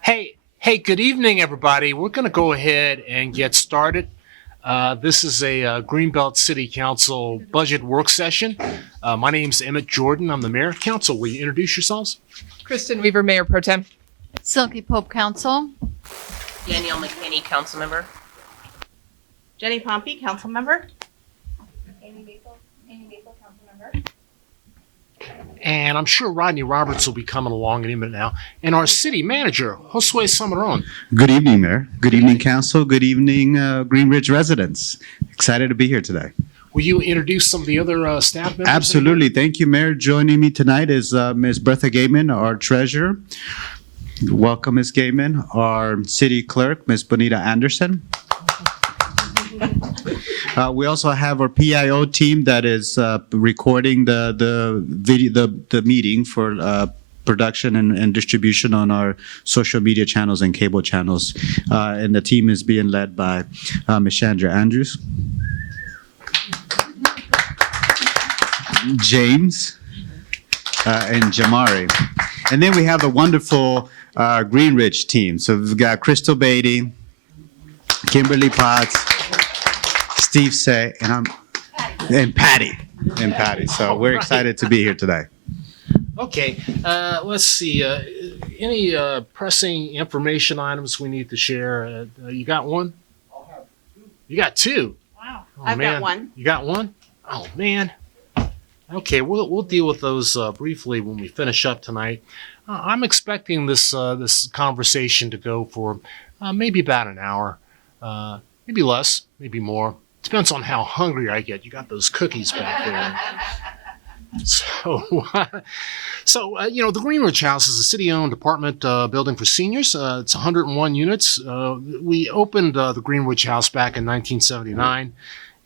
Hey, good evening, everybody. We're going to go ahead and get started. This is a Greenbelt City Council budget work session. My name's Emmett Jordan. I'm the mayor of council. Will you introduce yourselves? Kristen Weaver, Mayor Pro Tem. Silky Pope Council. Danielle McKinney, council member. Jenny Pompey, council member. Amy Basil, council member. And I'm sure Rodney Roberts will be coming along in a minute now. And our city manager, Josue Samaron. Good evening, Mayor. Good evening, Council. Good evening, Green Ridge residents. Excited to be here today. Will you introduce some of the other staff members? Absolutely. Thank you, Mayor. Joining me tonight is Ms. Bertha Gaiman, our treasurer. Welcome, Ms. Gaiman. Our city clerk, Ms. Bonita Anderson. We also have our PIO team that is recording the meeting for production and distribution on our social media channels and cable channels. And the team is being led by Ms. Chandra Andrews, James, and Jamari. And then we have the wonderful Green Ridge team. So we've got Crystal Beatty, Kimberly Potts, Steve Say, and Patty. So we're excited to be here today. Okay, let's see. Any pressing information items we need to share? You got one? You got two? Wow. Oh, I've man. got one. You got one? Oh, man. Okay, we'll deal with those briefly when we finish up tonight. I'm expecting this conversation to go for maybe about an hour, maybe less, maybe more. Depends on how hungry I get. You got those cookies back there. So the Greenridge House is a city-owned apartment building for seniors. It's 101 units. We opened the Greenridge House back in 1979,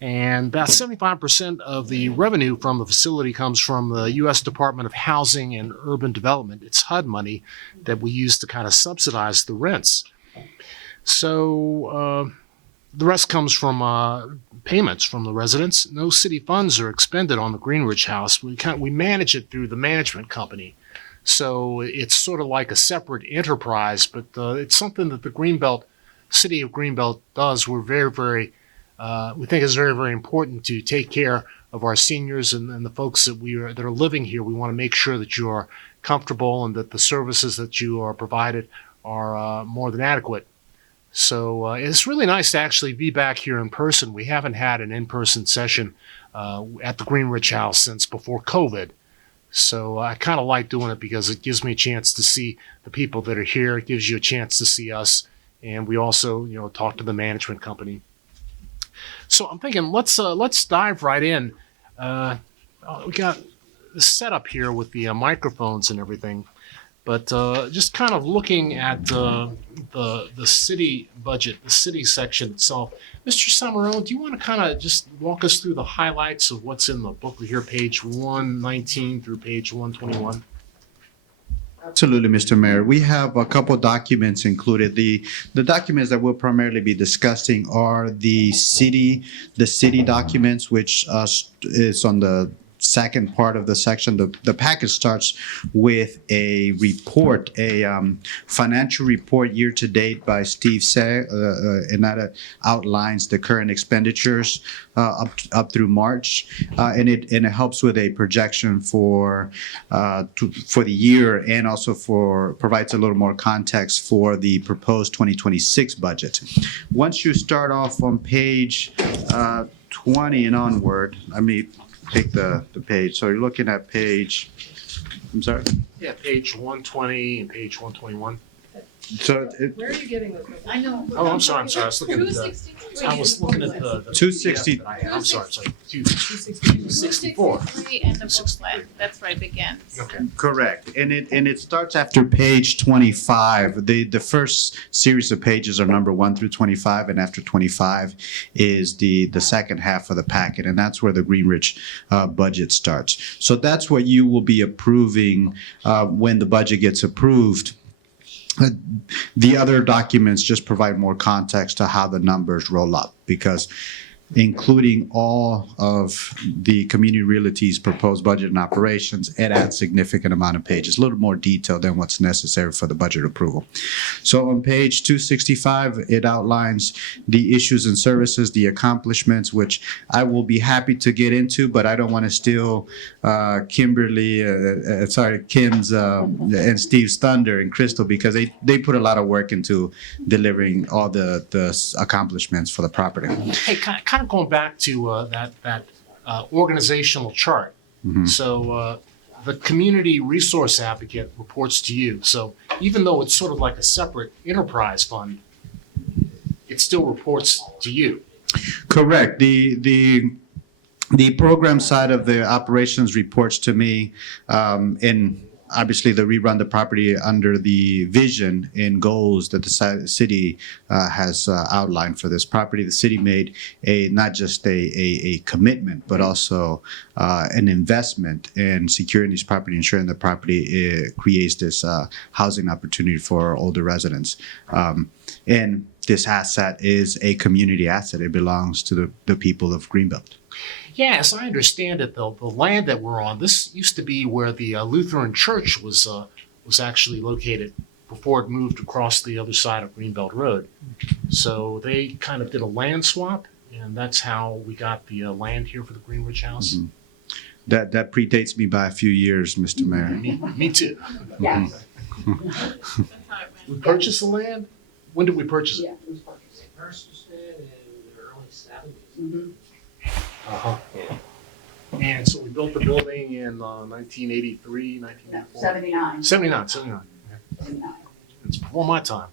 and about 75% of the revenue from the facility comes from the U.S. Department of Housing and Urban Development. It's HUD money that we use to kind of subsidize the rents. So the rest comes from payments from the residents. No city funds are expended on the Greenridge House. We manage it through the management company. So it's sort of like a separate enterprise, but it's something that the city of Greenbelt does. We're very, very, we think it's very, very important to take care of our seniors and the folks that are living here. We want to make sure that you are comfortable and that the services that you are provided are more than adequate. So it's really nice to actually be back here in person. We haven't had an in-person session at the Greenridge House since before COVID. So I kind of like doing it because it gives me a chance to see the people that are here. It gives you a chance to see us. And we also, talk to the management company. So I'm thinking let's dive right in. We got the setup here with the microphones and everything. But just kind of looking at the city budget, the city section itself, Mr. Samaron, do you want to kind of just walk us through the highlights of what's in the booklet here, page 119 through page 121? Absolutely, Mr. Mayor. We have a couple documents included. The documents that we'll primarily be discussing are the city documents, which is on the second part of the section. The package starts with a report, a financial report year to date by Steve Say, and that outlines the current expenditures up through March, and it helps with a projection for the year, and also provides a little more context for the proposed 2026 budget. Once you start off on page 20 and onward, take the page. So you're looking at page, I'm sorry? Yeah, page 120 and page 121. So Where are you getting those? I know. Oh, I'm sorry. I was looking at the 260. I'm sorry. 264. And the booklet, that's where it begins. Okay. Correct. And it starts after page 25. The first series of pages are number 1 through 25, and after 25 is the second half of the packet, and that's where the Greenridge budget starts. So that's what you will be approving when the budget gets approved. The other documents just provide more context to how the numbers roll up, because including all of the Community Realty's proposed budget and operations, it adds significant amount of pages, a little more detail than what's necessary for the budget approval. So on page 265, it outlines the issues and services, the accomplishments, which I will be happy to get into, but I don't want to steal Kim's and Steve's thunder and Crystal, because they put a lot of work into delivering all the accomplishments for the property. Hey, kind of going back to that organizational chart. So the community resource advocate reports to you. So even though it's sort of like a separate enterprise fund, it still reports to you. Correct. The program side of the operations reports to me, and obviously we run the property under the vision and goals that the city has outlined for this property. The city made not just a commitment, but also an investment in securing this property, ensuring the property creates this housing opportunity for older residents. And this asset is a community asset. It belongs to the people of Greenbelt. Yeah, as I understand it, the land that we're on, this used to be where the Lutheran Church was actually located before it moved across the other side of Greenbelt Road. So they kind of did a land swap, and that's how we got the land here for the Greenwich House. Mhm. That predates me by a few years, Mr. Mayor. Me too. Yeah. That's how it We went. purchased the land? When did we purchase it? They purchased it in the early 70s. Uh-huh. And so we built the building in 1983, 1984. 79. 79. It's before my time.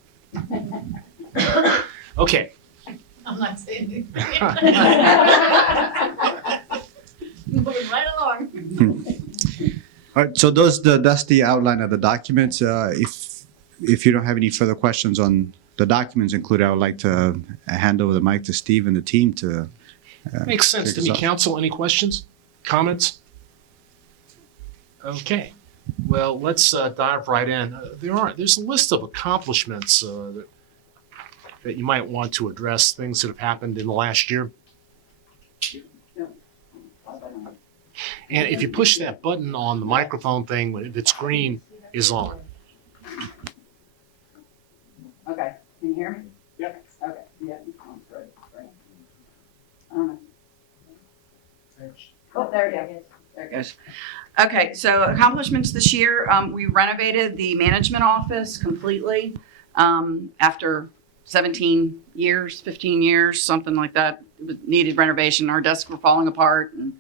Okay. I'm not saying anything. Moving right along. All right, so that's the outline of the documents. If you don't have any further questions on the documents included, I would like to hand over the mic to Steve and the team to. Makes sense to Take me. us off. Council, any questions, comments? Okay. Well, let's dive right in. There's a list of accomplishments that you might want to address, things that have happened in the last year. And if you push that button on the microphone thing, if it's green, is on. Okay, can you hear me? Yep. Okay, yeah. Great. Oh, there it goes. There it goes. Okay, so accomplishments this year, we renovated the management office completely after 17 years, 15 years, something like that. It needed renovation. Our desks were falling apart and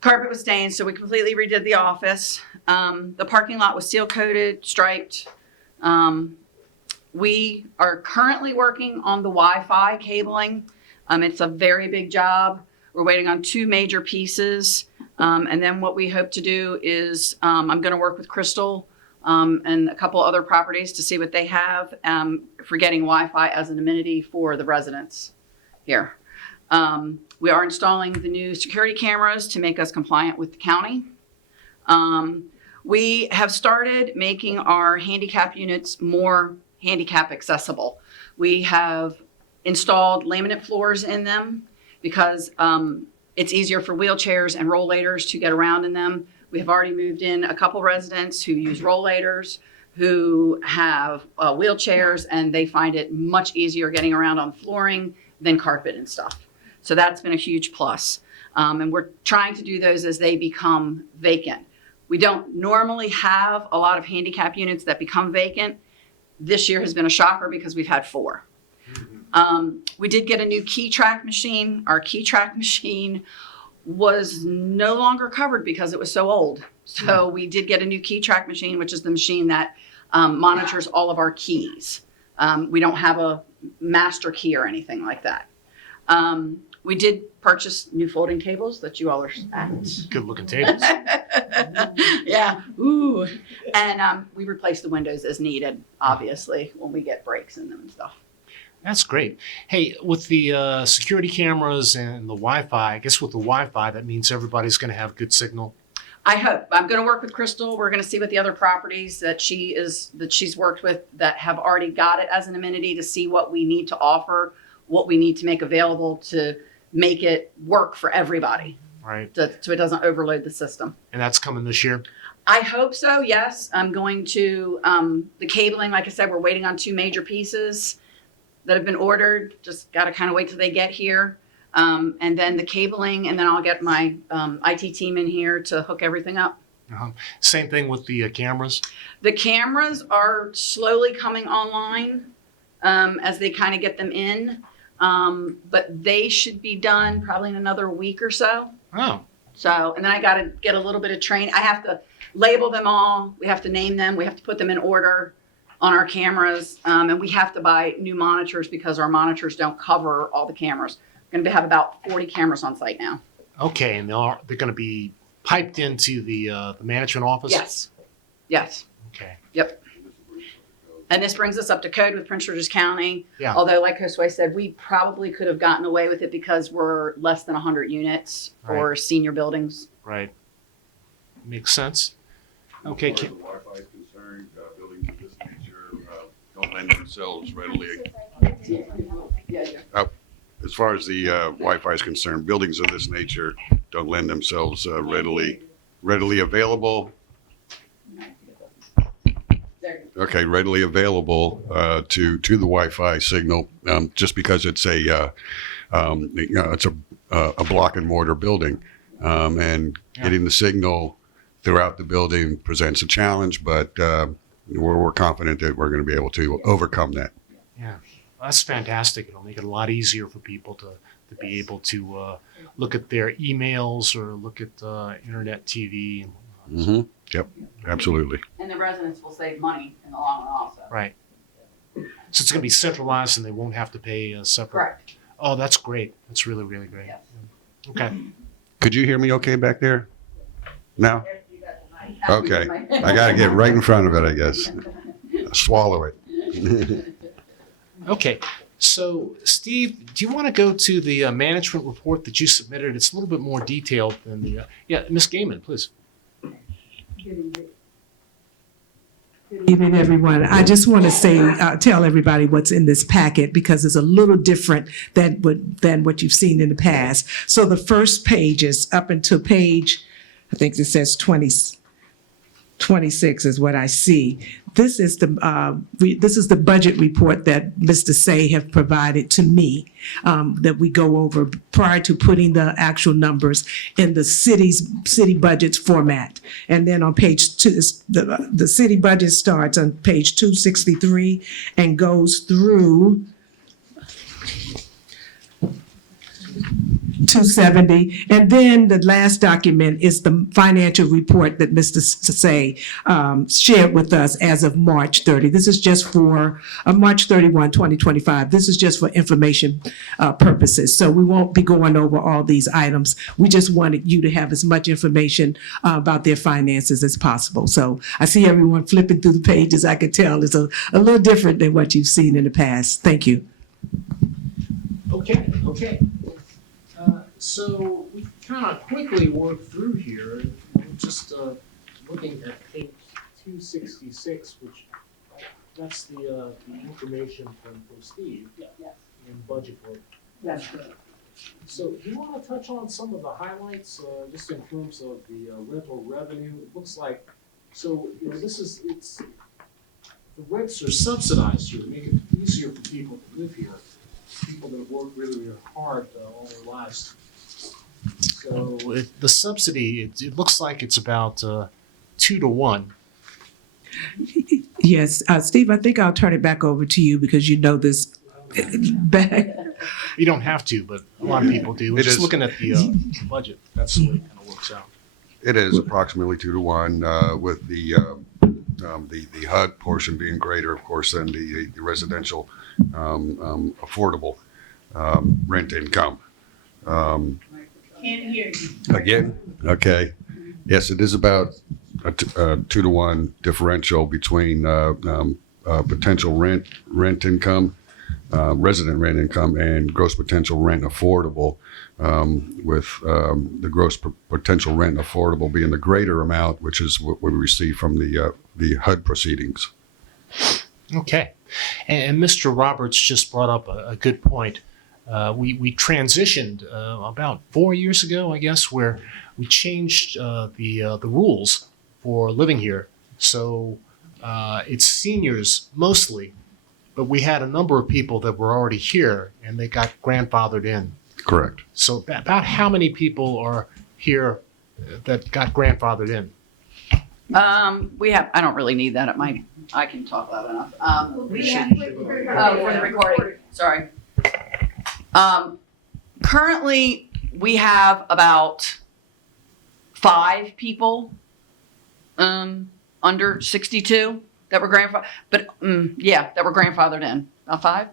carpet was stained, so we completely redid the office. The parking lot was seal coated, striped. We are currently working on the Wi-Fi cabling. It's a very big job. We're waiting on 2 major pieces. And then what we hope to do is I'm going to work with Crystal and a couple other properties to see what they have for getting Wi-Fi as an amenity for the residents here. We are installing the new security cameras to make us compliant with the county. We have started making our handicap units more handicap accessible. We have installed laminate floors in them because it's easier for wheelchairs and rollators to get around in them. We have already moved in a couple residents who use rollators, who have wheelchairs, and they find it much easier getting around on flooring than carpet and stuff. So that's been a huge plus. And we're trying to do those as they become vacant. We don't normally have a lot of handicap units that become vacant. This year has been a shocker because we've had 4. We did get a new key track machine. Our key track machine was no longer covered because it was so old. So we did get a new key track machine, which is the machine that monitors all of our keys. We don't have a master key or anything like that. We did purchase new folding tables that you all are at. Good looking tables. Yeah. Ooh. And we replace the windows as needed, obviously, when we get breaks in them and stuff. That's great. Hey, with the security cameras and the Wi-Fi, I guess with the Wi-Fi, that means everybody's going to have good signal. I hope. I'm going to work with Crystal. We're going to see what the other properties that she's worked with that have already got it as an amenity to see what we need to offer, what we need to make available to make it work for everybody Right. so it doesn't overload the system. And that's coming this year? I hope so, yes. I'm going to, the cabling, like I said, we're waiting on 2 major pieces that have been ordered. Just got to kind of wait till they get here. And then the cabling, and then I'll get my IT team in here to hook everything up. Same thing with the cameras? The cameras are slowly coming online as they kind of get them in. But they should be done probably in another week or so. Oh, So, and then I got to get a little bit of training. I have to label them all. We have to name them. We have to put them in order on our cameras. And we have to buy new monitors because our monitors don't cover all the cameras. We're going to have about 40 cameras on site now. okay. And they're going to be piped into the management office? Yes. Yes. Okay. Yep. And this brings us up to code with Prince George's County. Yeah. Although, like Josue said, we probably could have gotten away with it because we're less than 100 units for senior buildings. Right. Makes sense. Okay. As far as the Wi-Fi is concerned, buildings of this nature don't lend themselves readily. As far as the Wi-Fi is concerned, buildings of this nature don't lend themselves readily available. Okay, readily available to the Wi-Fi signal, just because it's it's a block and mortar building, and getting the signal throughout the building presents a challenge, but we're confident that we're going to be able to overcome that. Yeah. That's fantastic. It'll make it a lot easier for people to be able to look at their emails or look at internet TV. Mm-hmm. Yep, absolutely. And the residents will save money in the long run also. Right. So it's going to be centralized and they won't have to pay a separate. Correct. Oh, that's great. That's really, really great. Yes. Okay. Could you hear me okay back there? Now? Okay. I got to get right in front of it, I guess. Swallow it. Okay. So, Steve, do you want to go to the management report that you submitted? It's a little bit more detailed than the. Yeah, Ms. Gaiman, please. Good evening, everyone. I just want to say, tell everybody what's in this packet because it's a little different than what you've seen in the past. So the first page is up until page, I think it says 26 is what I see. This is the budget report that Mr. Say have provided to me that we go over prior to putting the actual numbers in the city budgets format. And then on page 2, the city budget starts on page 263 and goes through 270. And then the last document is the financial report that Mr. Say shared with us as of March 30. This is just for March 31, 2025. This is just for information purposes. So we won't be going over all these items. We just wanted you to have as much information about their finances as possible. So I see everyone flipping through the pages. I could tell it's a little different than what you've seen in the past. Thank you. Okay. So we kind of quickly worked through here. We're just looking at page 266, which that's the information from Steve in budget work. That's good. So do you want to touch on some of the highlights, just in terms of the rental revenue? It looks like, so the rents are subsidized here to make it easier for people to live here. People that have worked really, really hard all their lives. So the subsidy, it looks like it's about 2 to 1. Yes, Steve, I think I'll turn it back over to you because you know this back. You don't have to, but a lot of people do. We're just looking at the budget. That's the way it kind of works out. It is approximately 2 to 1, with the HUD portion being greater, of course, than the residential affordable rent income. Can't hear you. Again, okay. Yes, it is about a 2 to 1 differential between potential rent income, resident rent income, and gross potential rent affordable, with the gross potential rent affordable being the greater amount, which is what we receive from the HUD proceedings. Okay. And Mr. Roberts just brought up a good point. we transitioned about 4 years ago, I guess, where we changed the rules for living here. So it's seniors mostly, but we had a number of people that were already here and they got grandfathered in. Correct. So about how many people are here that got grandfathered in? We have, I don't really need that at my, I can talk loud enough. For the recording, sorry. Currently, we have about 5 people, under 62 that were grandfathered, but, that were grandfathered in. About 5?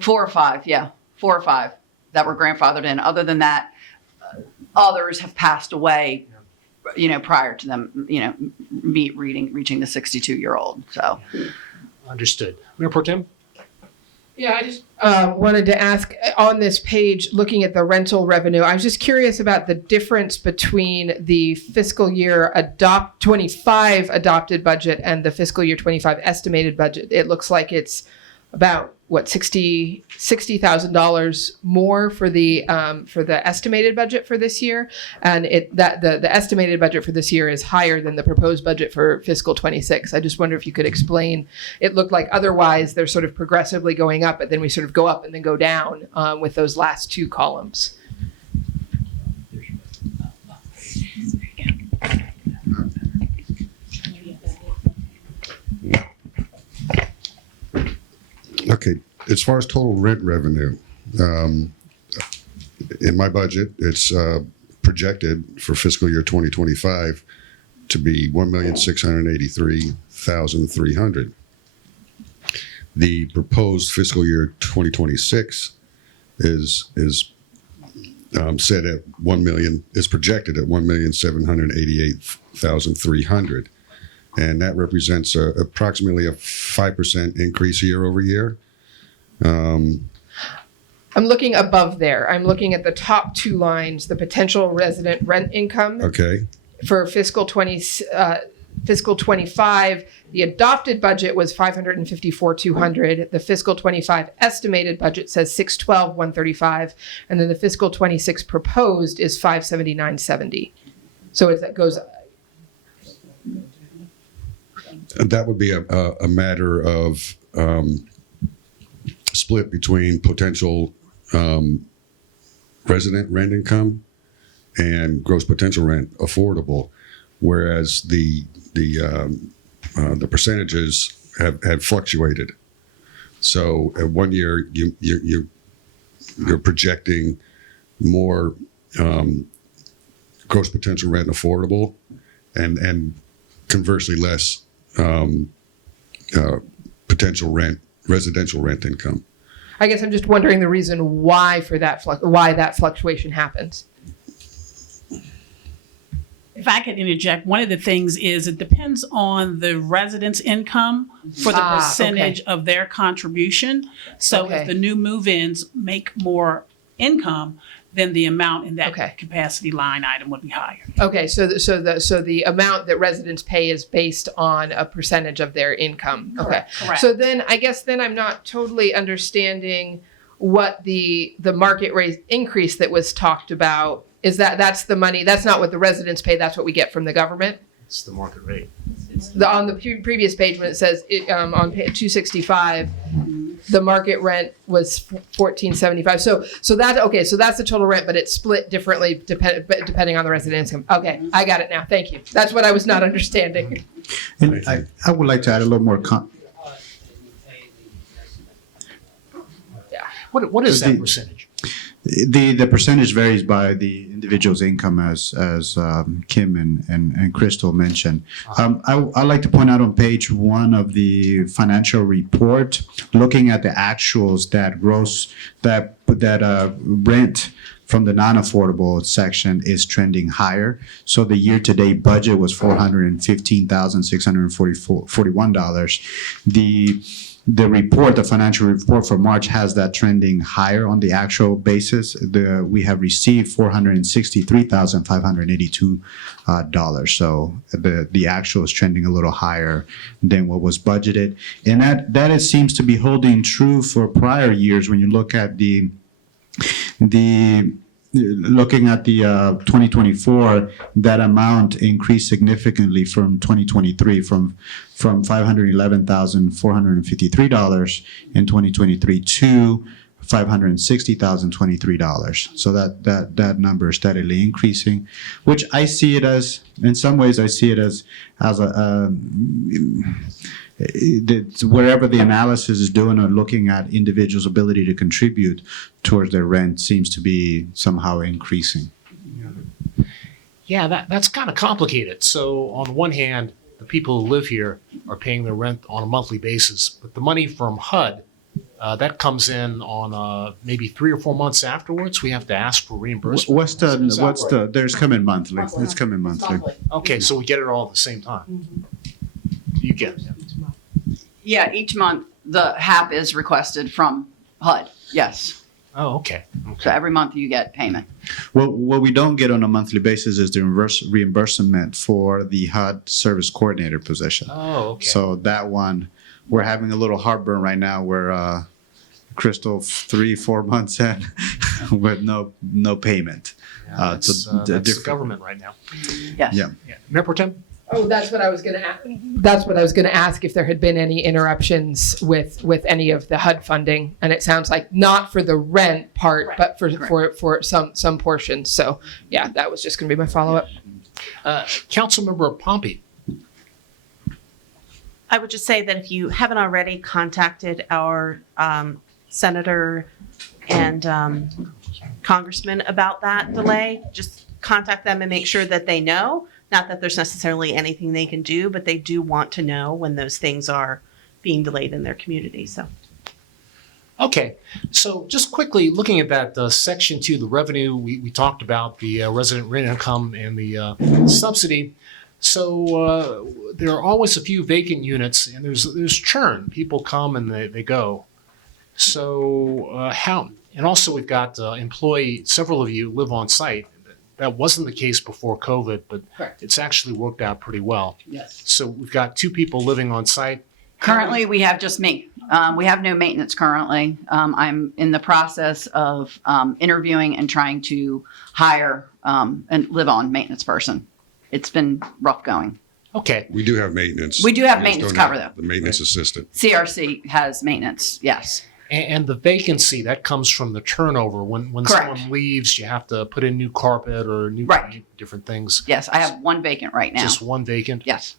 4 or 5, yeah, 4 or 5 that were grandfathered in. Other than that, others have passed away, prior to them, reaching the 62-year-old, so. Understood. Mayor Pro Tem? Yeah, I just wanted to ask on this page, looking at the rental revenue, I was just curious about the difference between the fiscal year 25 adopted budget and the fiscal year 25 estimated budget. It looks like it's about $60,000 more for the estimated budget for this year, and the estimated budget for this year is higher than the proposed budget for fiscal 26. I just wonder if you could explain. It looked like otherwise they're sort of progressively going up, but then we sort of go up and then go down with those last 2 columns. Okay, as far as total rent revenue, in my budget, it's projected for fiscal year 2025 to be $1,683,300. The proposed fiscal year 2026 is set at is projected at $1,788,300. And that represents approximately a 5% increase year over year. I'm looking above there. I'm looking at the top 2 lines, the potential resident rent income. Okay. For fiscal 25, the adopted budget was $554,200. The fiscal 25 estimated budget says $612,135, and then the fiscal 26 proposed is $579,070. So that goes. That would be a matter of split between potential resident rent income and gross potential rent affordable, whereas the percentages have fluctuated. So at 1 year you're projecting more gross potential rent affordable, and conversely less potential residential rent income. I guess I'm just wondering the reason why why that fluctuation happens. If I could interject, one of the things is it depends on the resident's income for the percentage of their contribution. So if the new move-ins make more income, then the amount in that capacity line item would be higher. Okay, so the amount that residents pay is based on a percentage of their income. Correct. So then I guess I'm not totally understanding what the market rate increase that was talked about is. That's the money. That's not what the residents pay. That's what we get from the government. It's the market rate. On the previous page when it says on page 265. The market rent was $1,475. So that's okay. So that's the total rent, but it's split differently depending on the resident income. Okay, I got it now. Thank you. That's what I was not understanding. And I would like to add a little more What is that percentage? The percentage varies by the individual's income, as Kim and Crystal mentioned. I'd like to point out on page 1 of the financial report, looking at the actuals that rent from the non-affordable section is trending higher. So the year-to-date budget was $415,641. The report, the financial report for March, has that trending higher on the actual basis. We have received $463,582. So the actual is trending a little higher than what was budgeted, and that it seems to be holding true for prior years. When you look at the Looking at the 2024, that amount increased significantly from 2023, from $511,453 in 2023 to $560,023. So that number is steadily increasing, which I see it as, in some ways, I see it as wherever the analysis is doing or looking at individuals' ability to contribute towards their rent seems to be somehow increasing. Yeah, that's kind of complicated. So on one hand, the people who live here are paying their rent on a monthly basis, but the money from HUD, that comes in on maybe 3 or 4 months afterwards. We have to ask for reimbursement. There's coming monthly. It's coming monthly. Okay, so we get it all at the same time. You get it. Yeah, each month the HAP is requested from HUD. Yes. Oh, okay. So every month you get payment. Well, what we don't get on a monthly basis is the reimbursement for the HUD service coordinator position. Oh, okay. So that one, we're having a little heartburn right now where Crystal 3-4 months in with no payment. Yeah, that's the government right now. Yes. Yeah. Mayor Pro Tem? Oh, that's what I was going to ask. That's what I was going to ask, if there had been any interruptions with any of the HUD funding, and it sounds like not for the rent part, but for some portions. So yeah, that was just going to be my follow up. Councilmember Pompey. I would just say that if you haven't already contacted our senator and congressman about that delay, just contact them and make sure that they know. Not that there's necessarily anything they can do, but they do want to know when those things are being delayed in their community. So, Okay, so just quickly looking at that section 2, the revenue, we talked about the resident rent income and the subsidy. So there are always a few vacant units, and there's churn. People come and they go. So and also we've got several of you live on site. That wasn't the case before COVID, but it's actually worked out pretty well. Yes. So we've got 2 people living on site. Currently, we have just me. We have no maintenance currently. I'm in the process of interviewing and trying to hire and live on maintenance person. It's been rough going. Okay. We do have maintenance. We do have We just maintenance don't have cover, though. The maintenance assistant. CRC has maintenance, yes. And the vacancy, that comes from the turnover. When Correct. someone leaves, you have to put in new carpet or new Right. different things. Yes, I have one vacant right now. Just one vacant? Yes.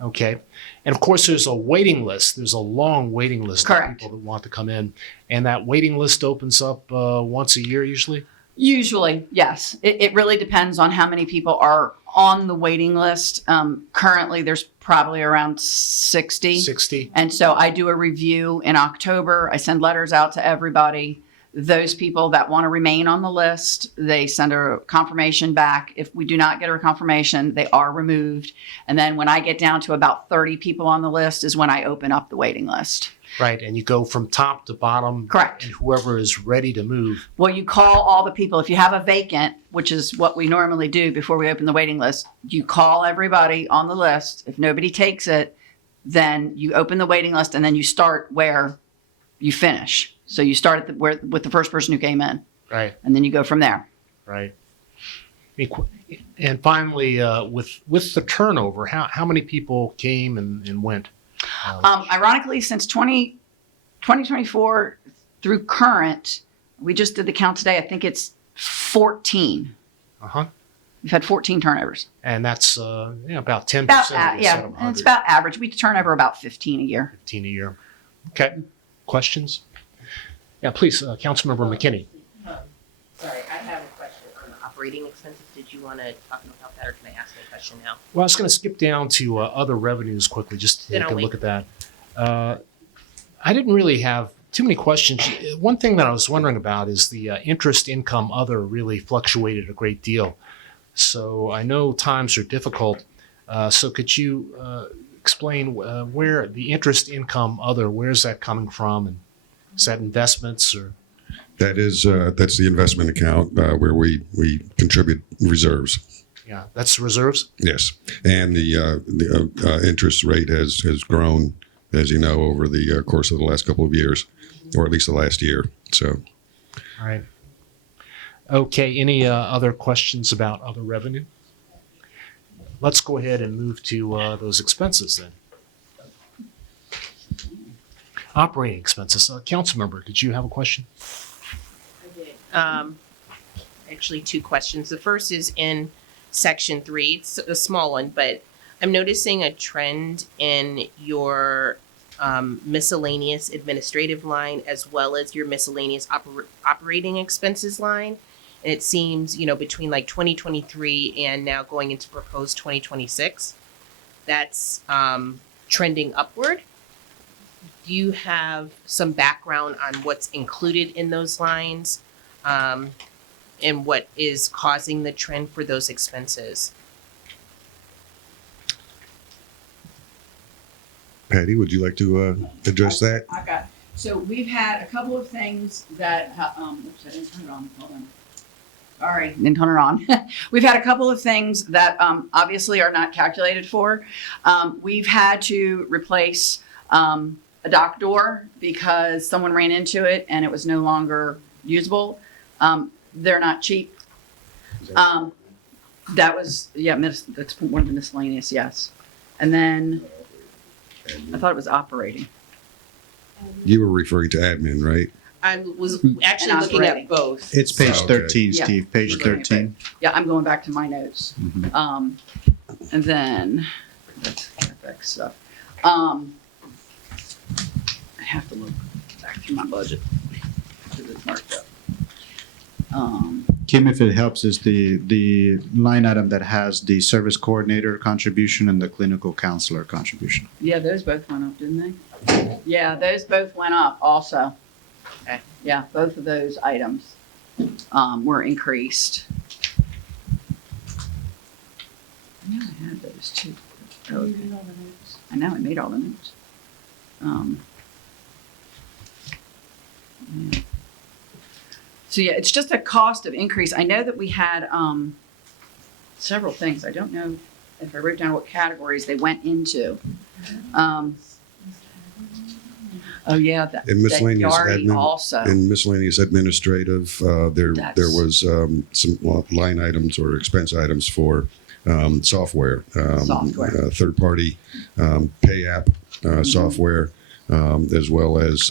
Okay. And of course, there's a waiting list. There's a long waiting list Correct. of people that want to come in. And that waiting list opens up once a year usually? Usually, yes. It really depends on how many people are on the waiting list. Currently, there's probably around 60. 60? And so I do a review in October. I send letters out to everybody. Those people that want to remain on the list, they send a confirmation back. If we do not get a confirmation, they are removed. And then when I get down to about 30 people on the list is when I open up the waiting list. Right. And you go from top to bottom. Correct. And whoever is ready to move. Well, you call all the people. If you have a vacant, which is what we normally do before we open the waiting list, you call everybody on the list. If nobody takes it, then you open the waiting list and then you start where you finish. So you start at with the first person who came in. Right. And then you go from there. Right. And finally, with the turnover, how many people came and went? Ironically, since 2024 through current, we just did the count today. I think it's 14. Uh-huh. We've had 14 turnovers. And that's about 10%. About, of the yeah, set of and it's 100. about average. We turn over about 15 a year. 15 a year. Okay. Questions? Yeah, please, Councilmember McKinney. Sorry, I have a question on the operating expenses. Did you want to talk about that, or can I ask a question now? Well, I was going to skip down to other revenues quickly, just to Then take a I'll look at that. I didn't really have too many questions. One thing that I was wondering about is the interest income other really fluctuated a great deal. So I know times are difficult. So could you explain where the interest income other, where's that coming from? And is that investments or? That's the investment account where we contribute reserves. Yeah, that's reserves? Yes. And the interest rate has grown, as you know, over the course of the last couple of years, or at least the last year. So. All right. Okay, any other questions about other revenue? Let's go ahead and move to those expenses then. Operating expenses. Councilmember, did you have a question? I did. Actually, two questions. The first is in section 3. It's a small one, but I'm noticing a trend in your miscellaneous administrative line as well as your miscellaneous operating expenses line. And it seems, between like 2023 and now going into proposed 2026, that's trending upward. Do you have some background on what's included in those lines and what is causing the trend for those expenses? Patty, would you like to address that? I got, so we've had a couple of things that, oops, I didn't turn it on, hold on. Sorry, didn't turn it on. We've had a couple of things that obviously are not calculated for. We've had to replace a dock door because someone ran into it and it was no longer usable. They're not cheap. That was, that's one of the miscellaneous, yes. And then I thought it was operating. You were referring to admin, right? I was actually And looking at operating. both. It's page Okay. 13, Yeah. Steve, page 13. Yeah, I'm going back to my notes. Mhm. And then that's FX stuff. I have to look back through my budget because it's marked up. Kim, if it helps, is the line item that has the service coordinator contribution and the clinical counselor contribution. Yeah, those both went up, didn't they? Yeah, those both went up also. Okay. Yeah, both of those items were increased. I know I had those too. Oh, okay. I know, I made all the notes. Yeah. So yeah, it's just a cost of increase. I know that we had several things. I don't know if I wrote down what categories they went into. Oh yeah, that miscellaneous Yardi admin also. In miscellaneous administrative, there That's- was some line items or expense items for software, Software. third-party pay app software, as well as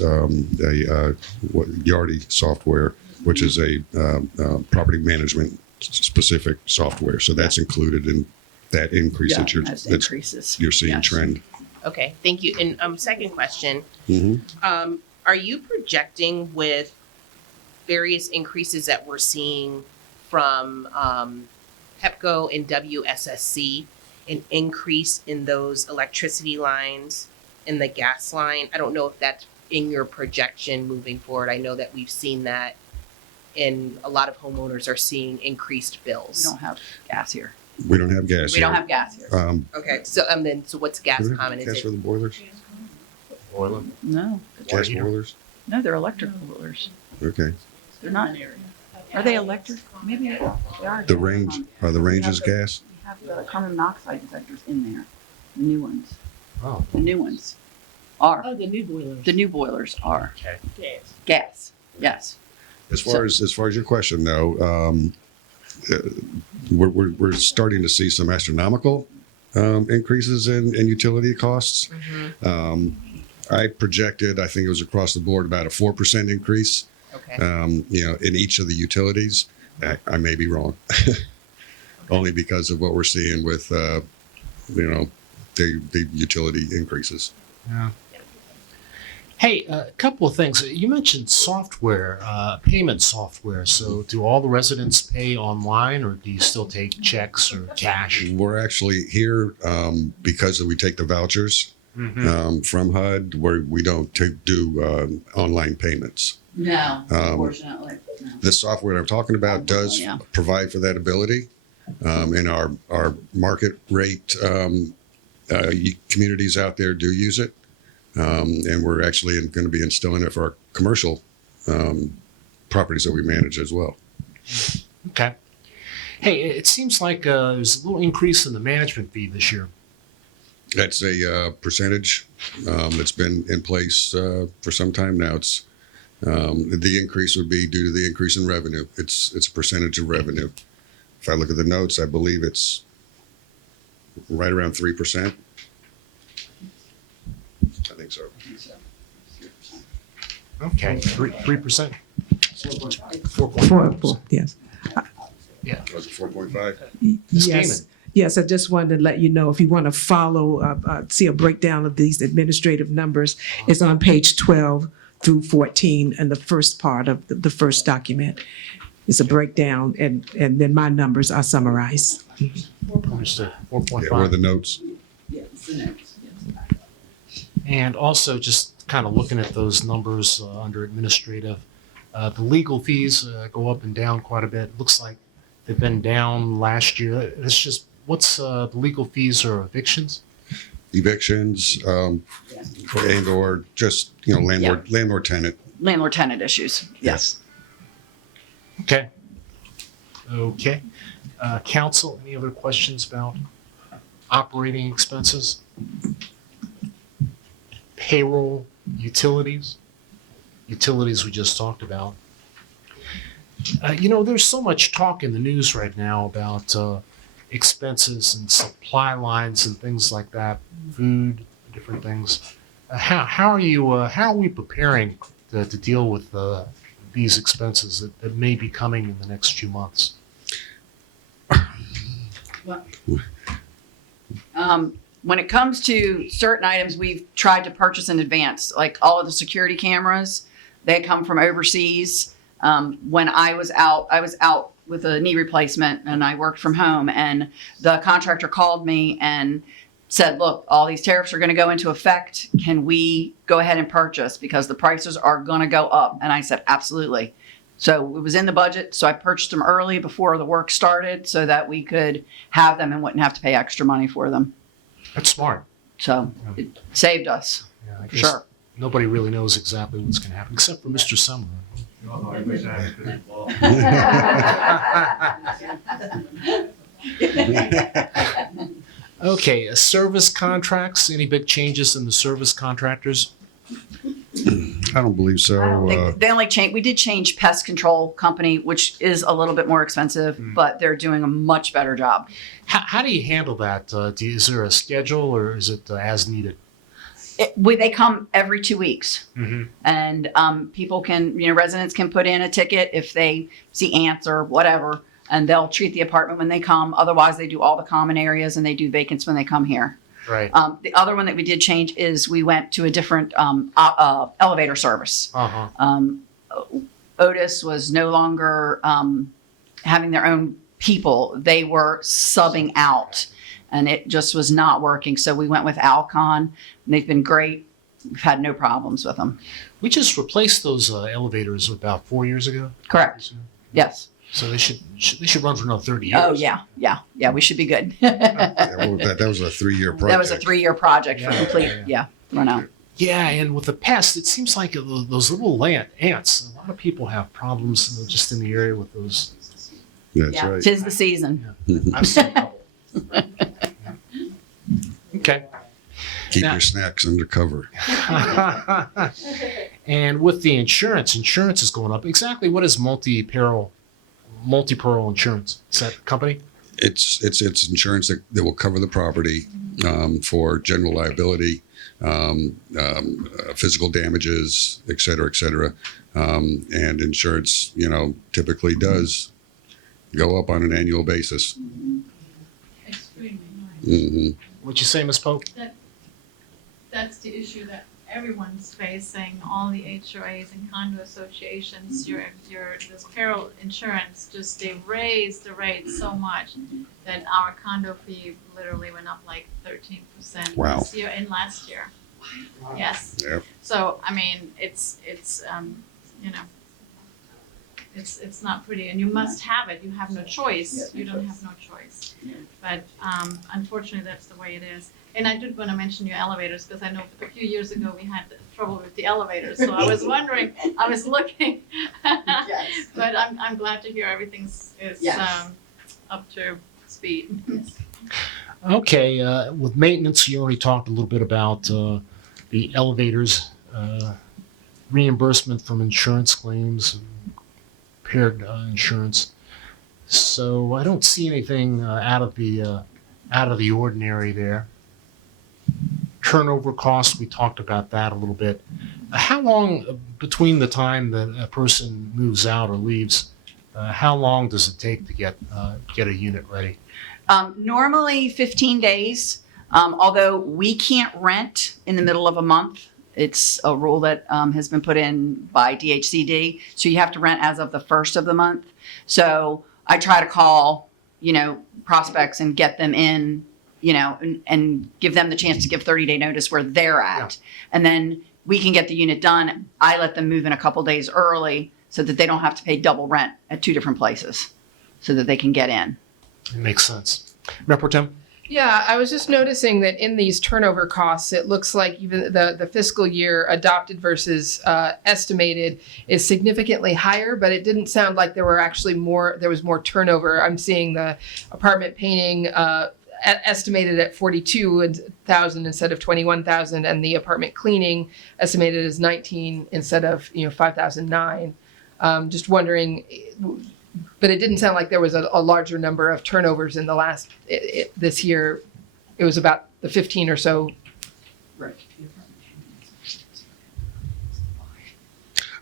Yardi software, which is a property management specific software. So that's included in that increase Yeah, that you're that's that's increases. you're seeing Yes. trend. Okay, thank you. And second question, Mm-hmm. are you projecting with various increases that we're seeing from HEPCO and WSSC, an increase in those electricity lines and the gas line? I don't know if that's in your projection moving forward. I know that we've seen that and a lot of homeowners are seeing increased We bills. don't have gas here. We don't have gas. We don't here. have gas here. Okay, so so what's gas Do we have common? Is gas it for the boilers? Boiler. No, Gas heater. boilers? no, they're electric boilers. Okay. They're not. Are they electric? Maybe they are. The range, are the ranges We have gas? We have the carbon monoxide detectors in there. The new ones. Oh. The new ones are. Oh, the new boilers. The new boilers are. Gas. Gas. Yes. As far as your question though, we're starting to see some astronomical increases in utility costs. I projected, I think it was across the board, about a 4% increase. okay. In each of the utilities. I may be wrong, only because of what we're seeing with the utility increases. Yeah. Hey, a couple of things. You mentioned software, payment software. So do all the residents pay online or do you still take checks or cash? We're actually here because we take the vouchers from HUD, where we don't do online payments. No, unfortunately. No. The software I'm talking about does Yeah. provide for that ability. And our market rate communities out there do use it. And we're actually going to be instilling it for our commercial properties that we manage as well. Okay. Hey, it seems like there's a little increase in the management fee this year. That's a percentage that's been in place for some time now. It's The increase would be due to the increase in revenue. It's a percentage of revenue. If I look at the notes, I believe it's right around 3%. I think so. Okay, 3%. 4, yes. Was it 4.5? Ms. Yes. Damon. Yes, I just wanted to let you know, if you want to follow, see a breakdown of these administrative numbers, it's on page 12 through 14 in the first part of the first document. It's a breakdown, and then my numbers are summarized. Understood. Yeah, or 4.5. the notes. And also just kind of looking at those numbers under administrative, the legal fees go up and down quite a bit. Looks like they've been down last year. It's just, what's the legal fees or evictions? Evictions, and or just, landlord tenant. Landlord-tenant issues, yes. Okay. Okay. Council, any other questions about operating expenses? Payroll, utilities? Utilities we just talked about. There's so much talk in the news right now about expenses and supply lines and things like that, food, different things. How are we preparing to deal with these expenses that may be coming in the next few months? When it comes to certain items, we've tried to purchase in advance, like all of the security cameras. They come from overseas. When I was out with a knee replacement and I worked from home, and the contractor called me and said, look, all these tariffs are going to go into effect. Can we go ahead and purchase because the prices are going to go up? And I said, absolutely. So it was in the budget. So I purchased them early before the work started so that we could have them and wouldn't have to pay extra money for them. That's smart. So it saved us, Yeah, I for guess sure. nobody really knows exactly what's going to happen, except for Mr. Summer. Okay, service contracts. Any big changes in the service contractors? I don't believe so. I don't think, they only change, we did change pest control company, which is a little bit more expensive, but they're doing a much better job. How do you handle that? Is there a schedule or is it as needed? They come every 2 weeks. Mm-hmm. And people can, residents can put in a ticket if they see ants or whatever, and they'll treat the apartment when they come. Otherwise, they do all the common areas and they do vacants when they come here. Right. The other one that we did change is we went to a different elevator service. Uh-huh. Otis was no longer having their own people. They were subbing out, and it just was not working. So we went with Alcon, and they've been great. We've had no problems with them. We just replaced those elevators about 4 years ago. Correct. Yes. So they should run for another 30 years. Oh, yeah. We should be good. That was a 3-year project. That was a 3-year project for Yeah, complete, yeah. run out. Yeah, and with the pests, it seems like those little ants. A lot of people have problems just in the area with those. That's Yeah, right. 'tis the season. I've seen a couple. Okay. Keep Now- your snacks undercover. And with the insurance is going up. Exactly what is multi-peril insurance? Is that a company? It's insurance that will cover the property for general liability, physical damages, et cetera. And insurance, typically does go up on an annual basis. Extremely high. Hmm. What'd you say, Ms. Pope? That's the issue that everyone's facing, all the HOAs and condo associations, this peril insurance, just they raised the rate so much that our condo fee literally went up like 13% Wow. this year and last year. Yes. Yep. So, I mean, it's not pretty, and you must have it. You have no choice. You don't have no choice. But unfortunately, that's the way it is. And I did want to mention your elevators because I know a few years ago we had trouble with the elevators. So I was wondering, I was looking. But I'm glad to hear everything is up to speed. Okay, with maintenance, you already talked a little bit about the elevators. reimbursement from insurance claims, and repaired insurance. So I don't see anything out of the ordinary there. Turnover costs, we talked about that a little bit. How long between the time that a person moves out or leaves? How long does it take to get a unit ready? Normally 15 days, although we can't rent in the middle of a month. It's a rule that has been put in by DHCD. So you have to rent as of the first of the month. So I try to call, prospects and get them in, and give them the chance to give 30-day notice where they're at. Yeah. And then we can get the unit done. I let them move in a couple days early so that they don't have to pay double rent at 2 different places so that they can get in. It makes sense. Mayor Pro Tem? Yeah, I was just noticing that in these turnover costs, it looks like even the fiscal year adopted versus estimated is significantly higher, but it didn't sound like there was more turnover. I'm seeing the apartment painting estimated at 42,000 instead of 21,000, and the apartment cleaning estimated as 19 instead of 5,009. Just wondering. But it didn't sound like there was a larger number of turnovers in the last, this year. It was about the 15 or so. Right.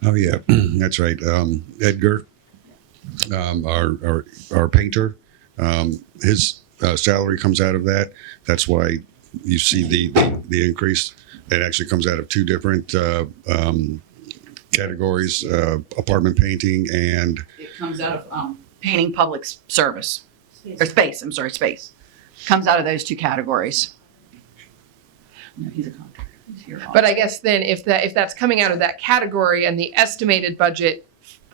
Oh, yeah, that's right. Edgar, our painter, his salary comes out of that. That's why you see the increase. It actually comes out of 2 different categories, apartment painting and... It comes out of painting public service. Or space, space. Comes out of those 2 categories. No, he's a contractor. He's here. But I guess then if that's coming out of that category and the estimated budget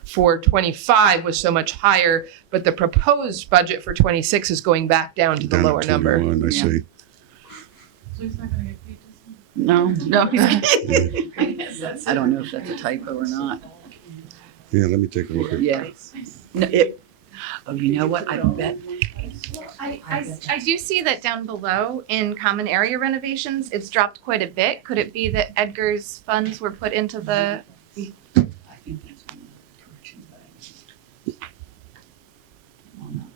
for 25 was so much higher, but the proposed budget for 26 is going back down to the lower number. I see. So he's not gonna get paid this No, he's kidding. month? I don't know if that's a typo or not. Yeah, let me take a look at Yeah. No, you know what? I bet. I do see that down below in common area renovations, it's dropped quite a bit. Could it be that Edgar's funds were put into the, I think that's one of the corrections that I on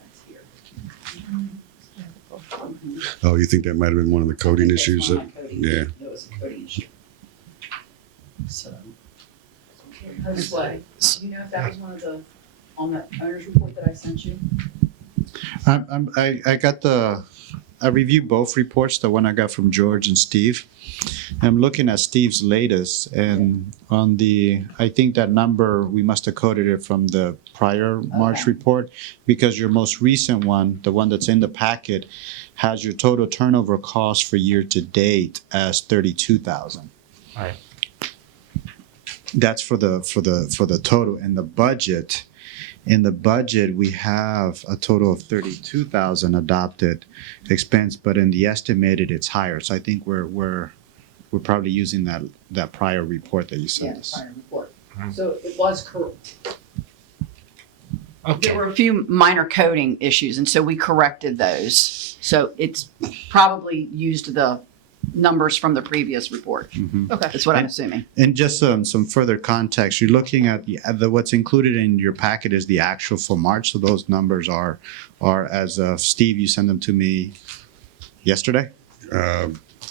that's here. Oh, you think that might have been one of the coding issues? Yeah. That was a coding issue. So. Display. Do you know if that was one of the, on that owner's report that I sent you? I reviewed both reports, the one I got from George and Steve. I'm looking at Steve's latest, and I think that number, we must have coded it from the prior March report, because your most recent one, the one that's in the packet, has your total turnover cost for year to date as 32,000. Right. That's for the total. In the budget, we have a total of 32,000 adopted expense, but in the estimated, it's higher. So I think we're probably using that prior report that you sent us. Prior report. So it was correct. Okay. There were a few minor coding issues, and so we corrected those. So it's probably used the numbers from the previous report. Mhm. Okay. That's what I'm assuming. And just some further context, you're looking at what's included in your packet is the actual for March. So those numbers are as Steve, you sent them to me yesterday?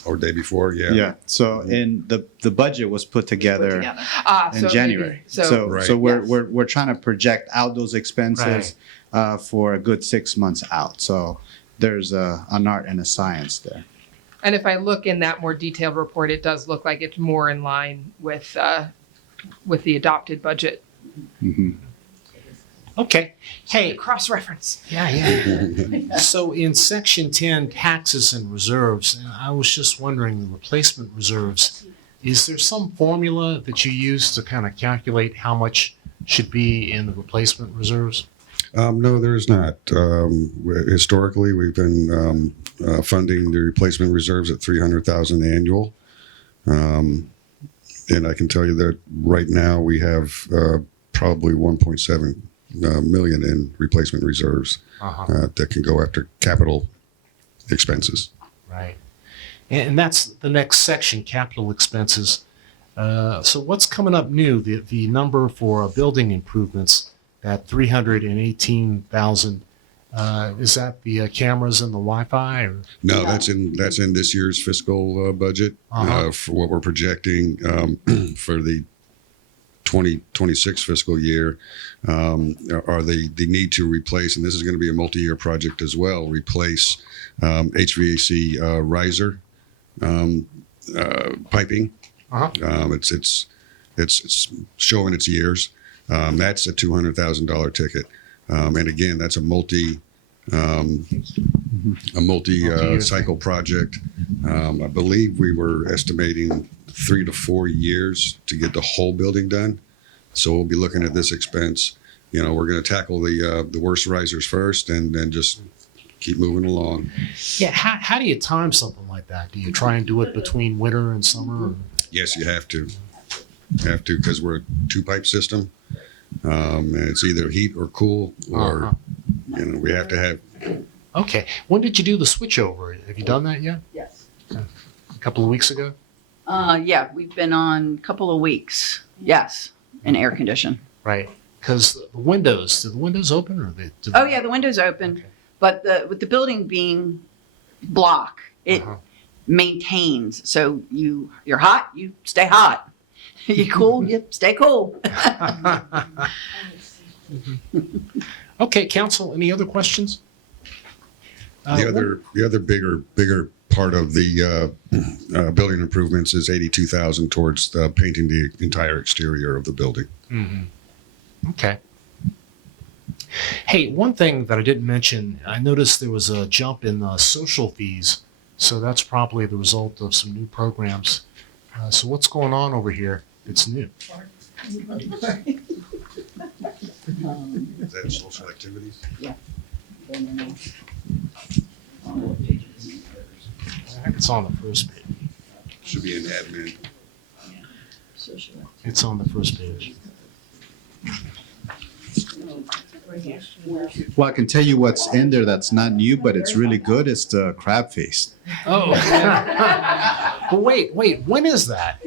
Or day before, yeah. Yeah. So in the budget was put together in So January. maybe- so Right. So we're trying to project out those expenses for a good 6 months out. So there's an art and a science there. And if I look in that more detailed report, it does look like it's more in line with the adopted budget. Mhm. Okay. Hey, Cross-reference. yeah. So in section 10, taxes and reserves, I was just wondering, the replacement reserves, is there some formula that you use to kind of calculate how much should be in the replacement reserves? No, there is not. Historically, we've been funding the replacement reserves at $300,000 annual. And I can tell you that right now we have probably 1.7 million in replacement reserves that can go after capital expenses. Right. And that's the next section, capital expenses. So what's coming up new? The number for building improvements at 318,000. Is that the cameras and the Wi-Fi? Or? No, that's in this year's fiscal budget for what we're projecting for the 2026 fiscal year. Are the need to replace, and this is going to be a multi-year project as well, replace HVAC riser piping. It's showing its years. That's a $200,000 ticket, and again, that's a multi cycle project. I believe we were estimating 3 to 4 years to get the whole building done. So we'll be looking at this expense. You know, we're going to tackle the worst risers first, and then just keep moving along. Yeah. How do you time something like that? Do you try and do it between winter and summer? Or? Yes, you have to. Because we're a 2-pipe system, and it's either heat or cool, or we have to have. Okay. When did you do the switchover? Have you done that yet? Yes. A couple of weeks ago. Yeah, we've been on a couple of weeks. Yes, in air condition. Right. Because the windows, did the windows open or they? Oh yeah, the window's open, Okay. but with the building being block, it maintains. So you're hot, you stay hot. You cool, you stay cool. Okay, council. Any other questions? The other bigger part of the building improvements is 82,000 towards painting the entire exterior of the building. Mm-hmm. Okay. Hey, one thing that I didn't mention, I noticed there was a jump in social fees, so that's probably the result of some new programs. So what's going on over here? It's new. Is that social activities? I think it's on the first page. Should be an admin. It's on the first page. Well, I can tell you what's in there that's not new, but it's really good. It's the crab feast. Oh. But wait, when is that?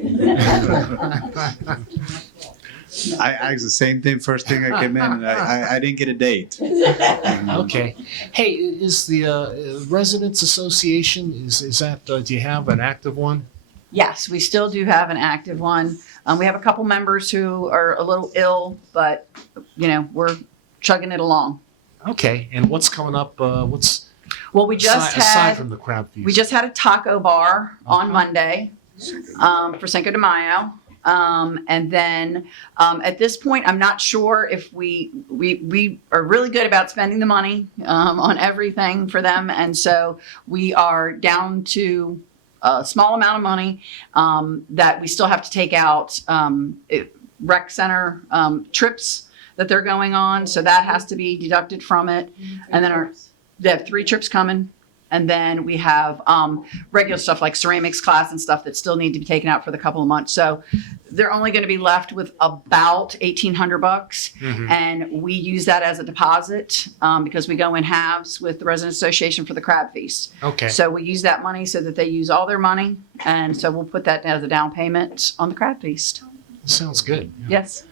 I asked the same thing first thing I came in, and I didn't get a date. Okay. Hey, is the Residents Association, is that, do you have an active one? Yes, we still do have an active one. We have a couple members who are a little ill, but we're chugging it along. Okay, and what's coming up, Well, we just aside from the crab feast? We just had a taco bar on Monday for Cinco de Mayo. And then at this point, I'm not sure if we are really good about spending the money on everything for them. And so we are down to a small amount of money that we still have to take out rec center trips that they're going on. So that has to be deducted from it. And then they have 3 trips coming. And then we have regular stuff like ceramics class and stuff that still need to be taken out for the couple of months. So they're only going to be left with about $1,800, Mm-hmm. and we use that as a deposit because we go in halves with the Resident Association for the crab feast. Okay. So we use that money so that they use all their money, and so we'll put that as a down payment on the crab feast. Sounds good. Yeah. Yes.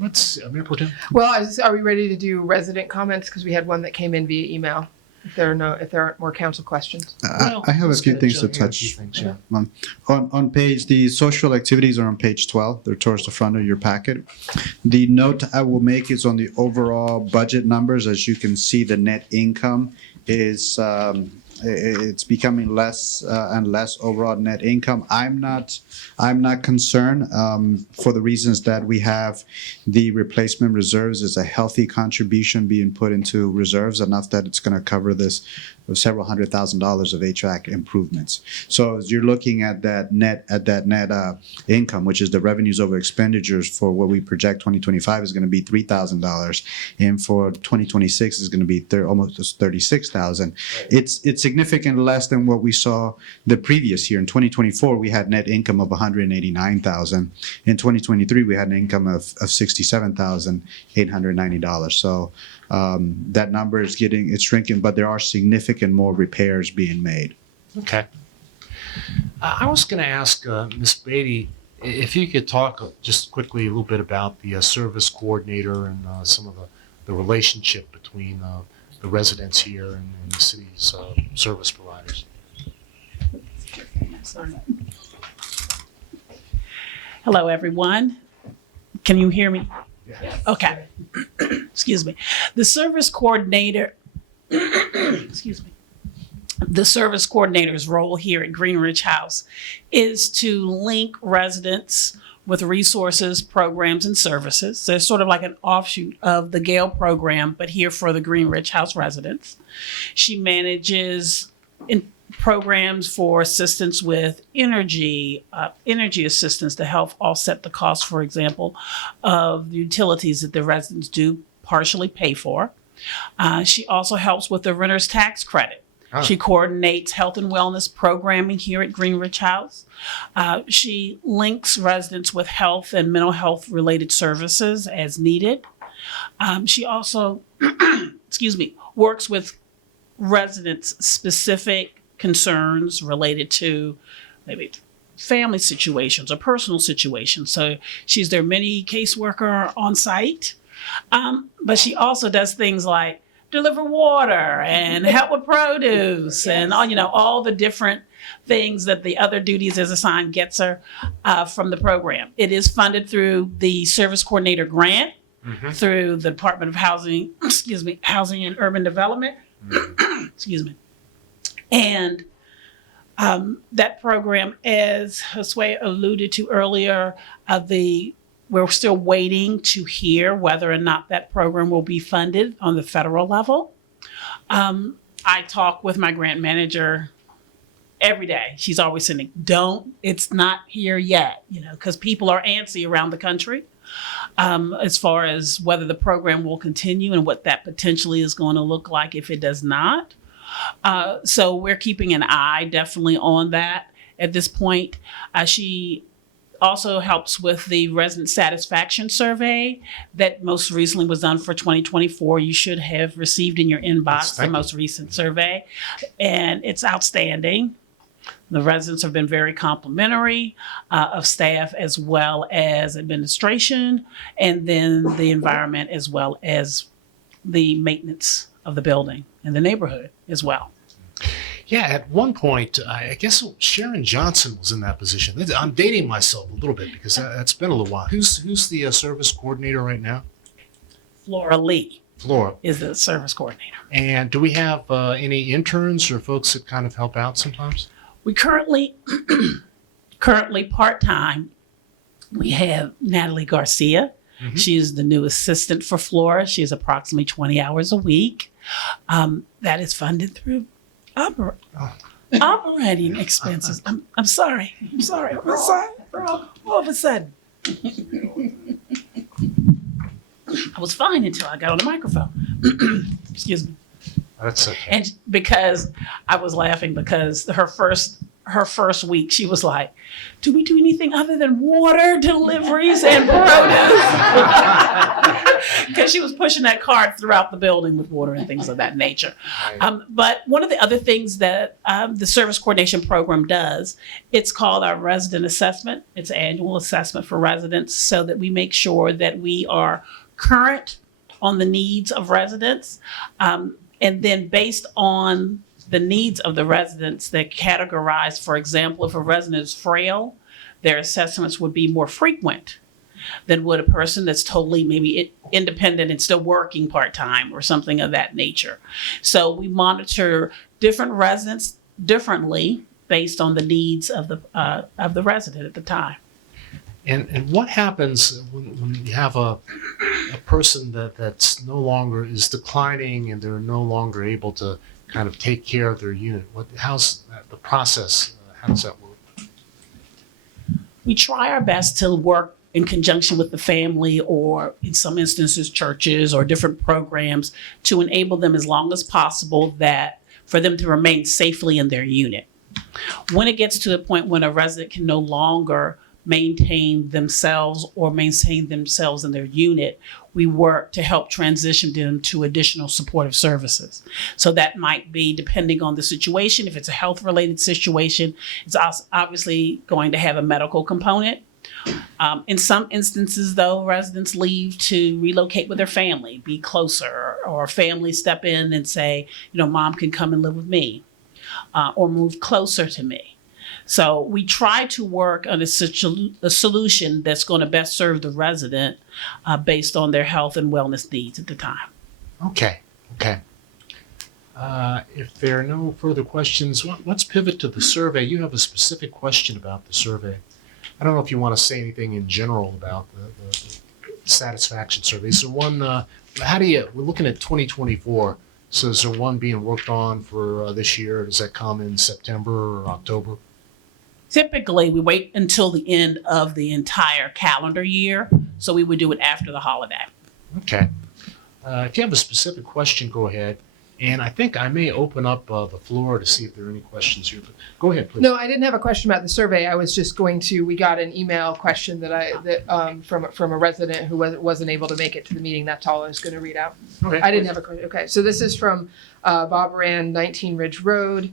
Let's see, Mayor Pro Tem? Well, are we ready to do resident comments? Because we had one that came in via email. If there aren't more council questions. I have a let's few get things to Jill here, a few touch. things, yeah. On page, the social activities are on page 12. They're towards the front of your packet. The note I will make is on the overall budget numbers. As you can see, the net income is it's becoming less and less overall net income. I'm not concerned for the reasons that we have the replacement reserves is a healthy contribution being put into reserves, enough that it's going to cover this several $100,000 of HVAC improvements. So as you're looking at that net income, which is the revenues over expenditures for what we project 2025 is going to be $3,000, and for 2026 is going to be almost $36,000. It's significantly less than what we saw the previous year. In 2024, we had net income of $189,000. In 2023, we had an income of $67,890. So that number is shrinking, but there are significant more repairs being made. Okay. I was going to ask Ms. Beatty if you could talk just quickly a little bit about the service coordinator and some of the relationship between the residents here and the city's service providers. Hello, everyone. Can you hear me? Okay. Excuse me. The service coordinator, excuse me. The service coordinator's role here at Greenridge House is to link residents with resources, programs, and services. So it's sort of like an offshoot of the Gale program, but here for the Greenridge House residents. She manages programs for assistance with energy assistance to help offset the cost, for example, of the utilities that the residents do partially pay for. She also helps with the renter's tax credit. She coordinates health and wellness programming here at Greenridge House. She links residents with health and mental health related services as needed. She also, works with residents' specific concerns related to maybe family situations or personal situations. So she's their mini caseworker on site. But she also does things like deliver water and help with produce and all the different things that the other duties as assigned gets her from the program. It is funded through the Service Coordinator Grant through the Department of Housing and Urban Development. Excuse me. And that program, as Josue alluded to earlier, we're still waiting to hear whether or not that program will be funded on the federal level. I talk with my grant manager every day. She's always saying, it's not here yet, because people are antsy around the country as far as whether the program will continue and what that potentially is going to look like if it does not. So we're keeping an eye definitely on that at this point. She also helps with the resident satisfaction survey that most recently was done for 2024. You should have received in your inbox the most recent survey, and it's outstanding. The residents have been very complimentary of staff as well as administration, and then the environment as well as the maintenance of the building and the neighborhood as well. Yeah, at one point, I guess Sharon Johnson was in that position. I'm dating myself a little bit because that's been a little while. Who's the service coordinator right now? Flora Lee. Flora is the service coordinator. And do we have any interns or folks that kind of help out sometimes? We currently part-time, we have Natalie Garcia. She is the new assistant for Flora. She is approximately 20 hours a week. That is funded through operating expenses. I'm sorry. All of a sudden. I was fine until I got on the microphone. Excuse me. That's okay. And because I was laughing because her first week, she was like, do we do anything other than water deliveries and produce? Because she was pushing that cart throughout the building with water and things of that nature. But one of the other things that the service coordination program does, it's called our resident assessment. It's an annual assessment for residents so that we make sure that we are current on the needs of residents. And then based on the needs of the residents that categorize, for example, if a resident is frail, their assessments would be more frequent than would a person that's totally maybe independent and still working part-time or something of that nature. So we monitor different residents differently based on the needs of the resident at the time. And what happens when you have a person that's no longer is declining and they're no longer able to kind of take care of their unit? How's the process? How does that work? We try our best to work in conjunction with the family or in some instances churches or different programs to enable them as long as possible that for them to remain safely in their unit. When it gets to the point when a resident can no longer maintain themselves or maintain themselves in their unit, we work to help transition them to additional supportive services. So that might be depending on the situation. If it's a health-related situation, it's obviously going to have a medical component. In some instances, though, residents leave to relocate with their family, be closer, or family step in and say, mom can come and live with me, or move closer to me. So we try to work on a solution that's going to best serve the resident based on their health and wellness needs at the time. Okay. If there are no further questions, let's pivot to the survey. You have a specific question about the survey. I don't know if you want to say anything in general about the satisfaction survey. So one, we're looking at 2024. So is there one being worked on for this year? Does that come in September or October? Typically, we wait until the end of the entire calendar year. So we would do it after the holiday. Okay. If you have a specific question, go ahead. And I think I may open up the floor to see if there are any questions here. But go ahead, please. No, I didn't have a question about the survey. I was just going to, we got an email question from a resident who wasn't able to make it to the meeting. That's all I was going to read out. Okay. I didn't have a question. Okay, so this is from Bob Rand, 19 Ridge Road.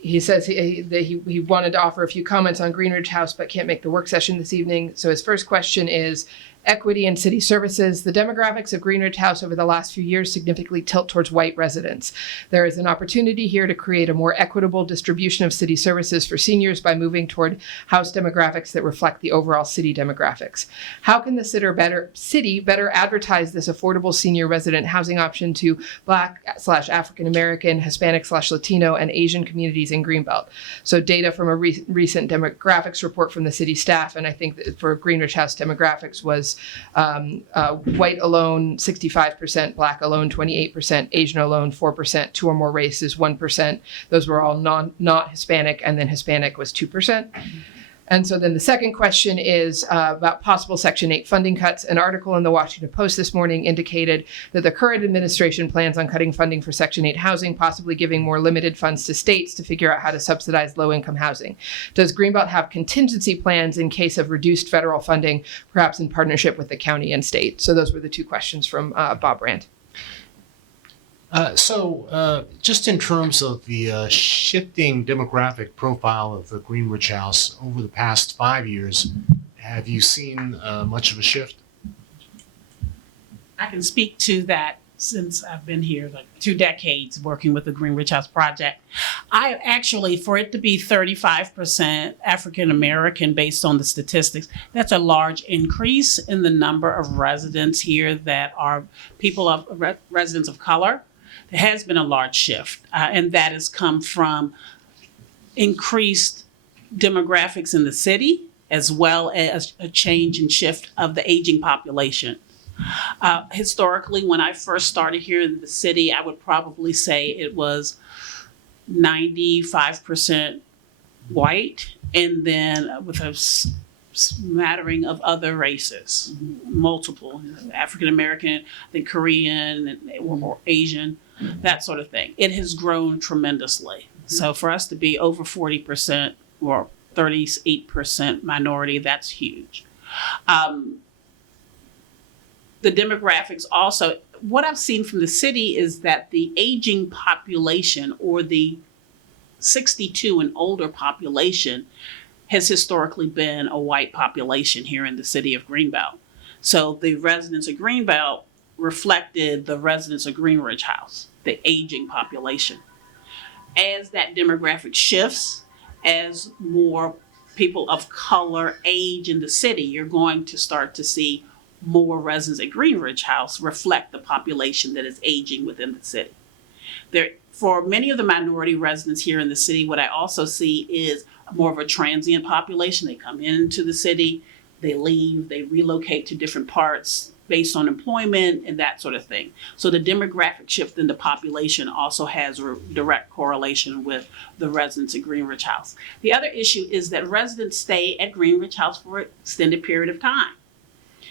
He says he wanted to offer a few comments on Greenridge House, but can't make the work session this evening. So his first question is, equity in city services. The demographics of Greenridge House over the last few years significantly tilt towards white residents. There is an opportunity here to create a more equitable distribution of city services for seniors by moving toward house demographics that reflect the overall city demographics. How can the city better advertise this affordable senior resident housing option to Black/African American, Hispanic/Latino, and Asian communities in Greenbelt? So data from a recent demographics report from the city staff, and I think that for Greenridge House demographics was white alone 65%, Black alone 28%, Asian alone 4%, two or more races 1%. Those were all not Hispanic, and then Hispanic was 2%. And so then the second question is about possible Section 8 funding cuts. An article in the Washington Post this morning indicated that the current administration plans on cutting funding for Section 8 housing, possibly giving more limited funds to states to figure out how to subsidize low-income housing. Does Greenbelt have contingency plans in case of reduced federal funding, perhaps in partnership with the county and state? So those were the two questions from Bob Rand. Just in terms of the shifting demographic profile of the Greenridge House over the past 5 years, have you seen much of a shift? I can speak to that since I've been here like 2 decades working with the Greenridge House project. I actually, for it to be 35% African American based on the statistics, that's a large increase in the number of residents here that are residents of color. There has been a large shift, and that has come from increased demographics in the city, as well as a change and shift of the aging population. Historically, when I first started here in the city, I would probably say it was 95% white, and then with a smattering of other races, multiple, African American, I think Korean, or Asian, that sort of thing. It has grown tremendously. So for us to be over 40% or 38% minority, that's huge. The demographics also, what I've seen from the city is that the aging population, or the 62 and older population, has historically been a white population here in the city of Greenbelt. So the residents of Greenbelt reflected the residents of Greenridge House, the aging population. As that demographic shifts, as more people of color age in the city, you're going to start to see more residents at Greenridge House reflect the population that is aging within the city. For many of the minority residents here in the city, what I also see is more of a transient population. They come into the city, they leave, they relocate to different parts based on employment and that sort of thing. So the demographic shift in the population also has a direct correlation with the residents at Greenridge House. The other issue is that residents stay at Greenridge House for an extended period of time.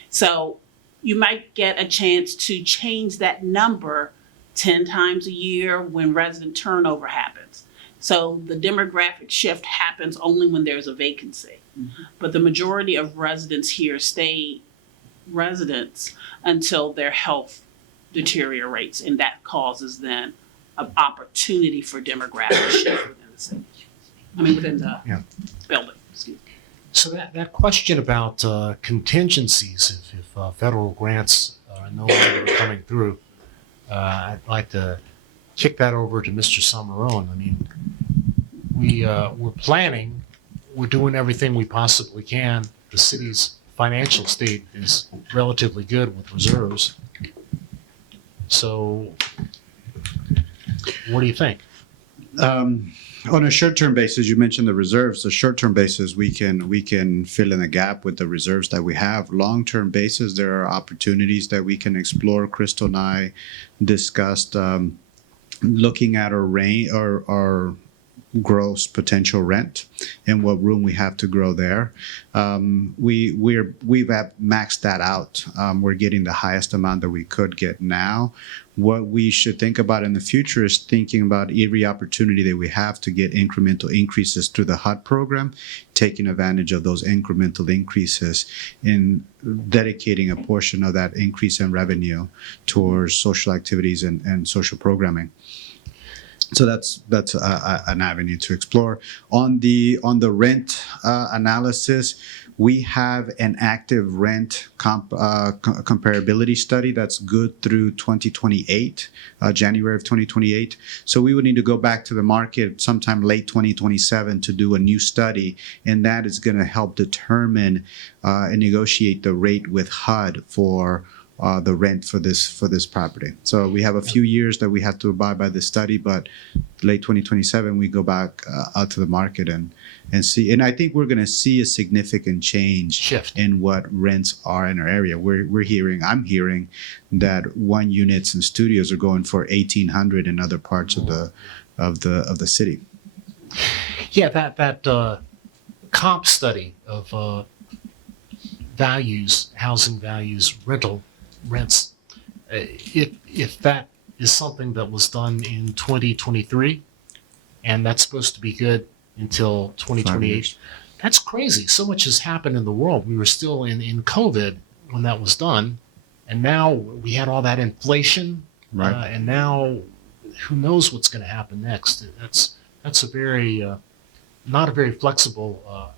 So you might get a chance to change that number 10 times a year when resident turnover happens. So the demographic shift happens only when there's a vacancy. But the majority of residents here stay residents until their health deteriorates, and that causes then an opportunity for demographic shift within the city. Within the building, excuse me. So that question about contingencies, if federal grants are no longer coming through, I'd like to kick that over to Mr. Somerone. I mean, we're planning, we're doing everything we possibly can. The city's financial state is relatively good with reserves. So, what do you think? On a short-term basis, you mentioned the reserves. The short-term basis, we can fill in the gap with the reserves that we have. Long-term basis, there are opportunities that we can explore. Crystal and I discussed looking at our gross potential rent and what room we have to grow there. We've maxed that out. We're getting the highest amount that we could get now. What we should think about in the future is thinking about every opportunity that we have to get incremental increases through the HUD program, taking advantage of those incremental increases in dedicating a portion of that increase in revenue towards social activities and social programming. So that's an avenue to explore. On the rent analysis, we have an active rent comparability study that's good through 2028, January of 2028. So we would need to go back to the market sometime late 2027 to do a new study, and that is going to help determine and negotiate the rate with HUD for the rent for this property. So we have a few years that we have to abide by this study, but late 2027 we go back out to the market and see. And I think we're going to see a significant shift in what rents are in our area. I'm hearing that one units and studios are going for $1,800 in other parts of the city. Yeah, that comp study of values, housing values, rental rents, if that is something that was done in 2023 and that's supposed to be good until 2028, that's crazy. So much has happened in the world. We were still in COVID when that was done, and now we had all that inflation, and now who knows what's going to happen next. That's a very not a very flexible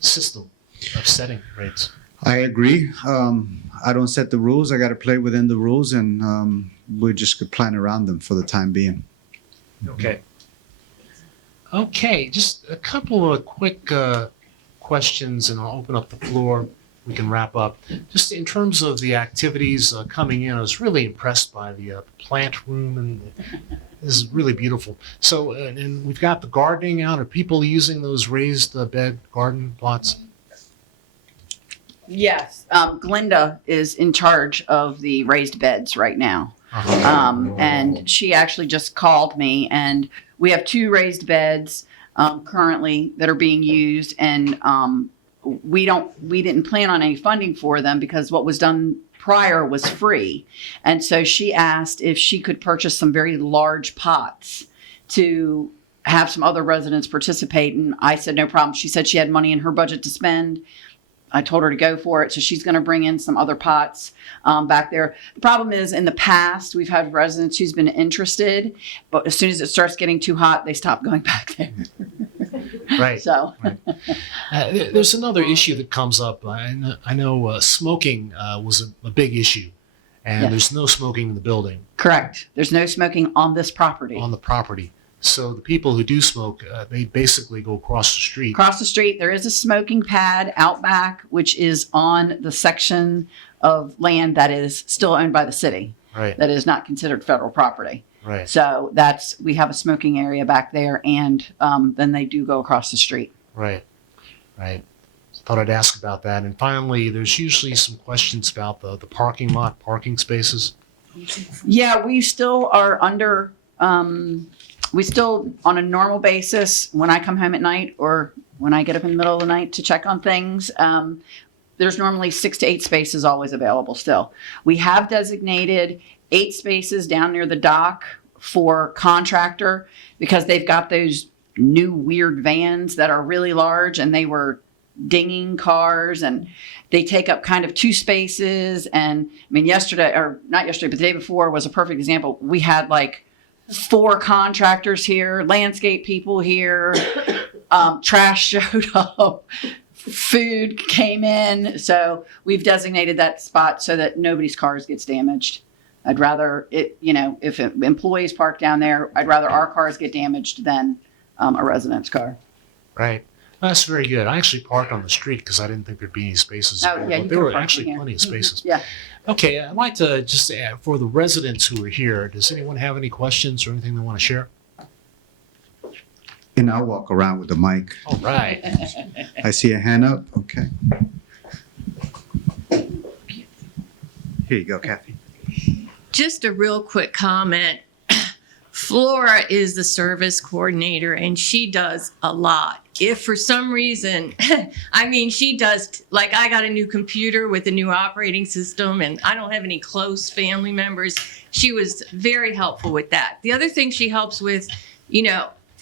system of setting rates. I agree. I don't set the rules. I got to play within the rules, and we just could plan around them for the time being. Okay, just a couple of quick questions, and I'll open up the floor. We can wrap up. Just in terms of the activities coming in, I was really impressed by the plant room, and this is really beautiful. So, and we've got the gardening out. Are people using those raised bed garden plots? Yes, Glinda is in charge of the raised beds right now. And she actually just called me, and we have 2 raised beds currently that are being used, and we didn't plan on any funding for them because what was done prior was free. And so she asked if she could purchase some very large pots to have some other residents participate, and I said no problem. She said she had money in her budget to spend. I told her to go for it. So she's going to bring in some other pots back there. The problem is in the past, we've had residents who's been interested, but as soon as it starts getting too hot, they stop going back there. Right. So there's another issue that comes up. I know smoking was a big issue, and there's no smoking in the building. Correct. There's no smoking on this property. On the property. So the people who do smoke, they basically go across the street. Across the street, there is a smoking pad out back, which is on the section of land that is still owned by the city. Right. That is not considered federal property. Right. So we have a smoking area back there, and then they do go across the street. Right. Thought I'd ask about that. And finally, there's usually some questions about the parking lot, parking spaces. Yeah, we still are under... we still, on a normal basis, when I come home at night or when I get up in the middle of the night to check on things, there's normally 6 to 8 spaces always available still. We have designated 8 spaces down near the dock for contractor because they've got those new weird vans that are really large and they were dinging cars and they take up kind of 2 spaces. And I mean, yesterday, or not yesterday, but the day before was a perfect example. We had like 4 contractors here, landscape people here, trash showed up, food came in. So we've designated that spot so that nobody's cars gets damaged. I'd rather it, if employees park down there, I'd rather our cars get damaged than a resident's car. Right. That's very good. I actually parked on the street because I didn't think there'd be any spaces. Oh, available. yeah, you There can were park in actually here. plenty of spaces. Yeah. Okay, I'd like to just add, for the residents who are here, does anyone have any questions or anything they want to share? And I'll walk around with the mic. All right. I see a hand up. Okay. Here you go, Kathy. Just a real quick comment. Flora is the service coordinator and she does a lot. If for some reason, I mean, she does, like I got a new computer with a new operating system and I don't have any close family members. She was very helpful with that. The other thing she helps with,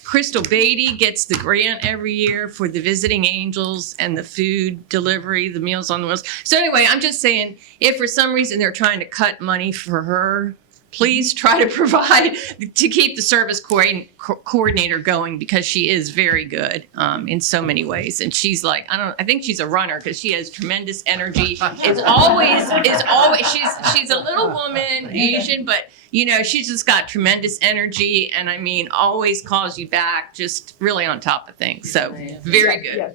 Crystal Beatty gets the grant every year for the visiting angels and the food delivery, the Meals on the Wheels. So anyway, I'm just saying, if for some reason they're trying to cut money for her, please try to provide to keep the service coordinator going because she is very good in so many ways. And she's like, I think she's a runner because she has tremendous energy. She's a little woman, Asian, but she's just got tremendous energy. And I mean, always calls you back, just really on top of things. So very good.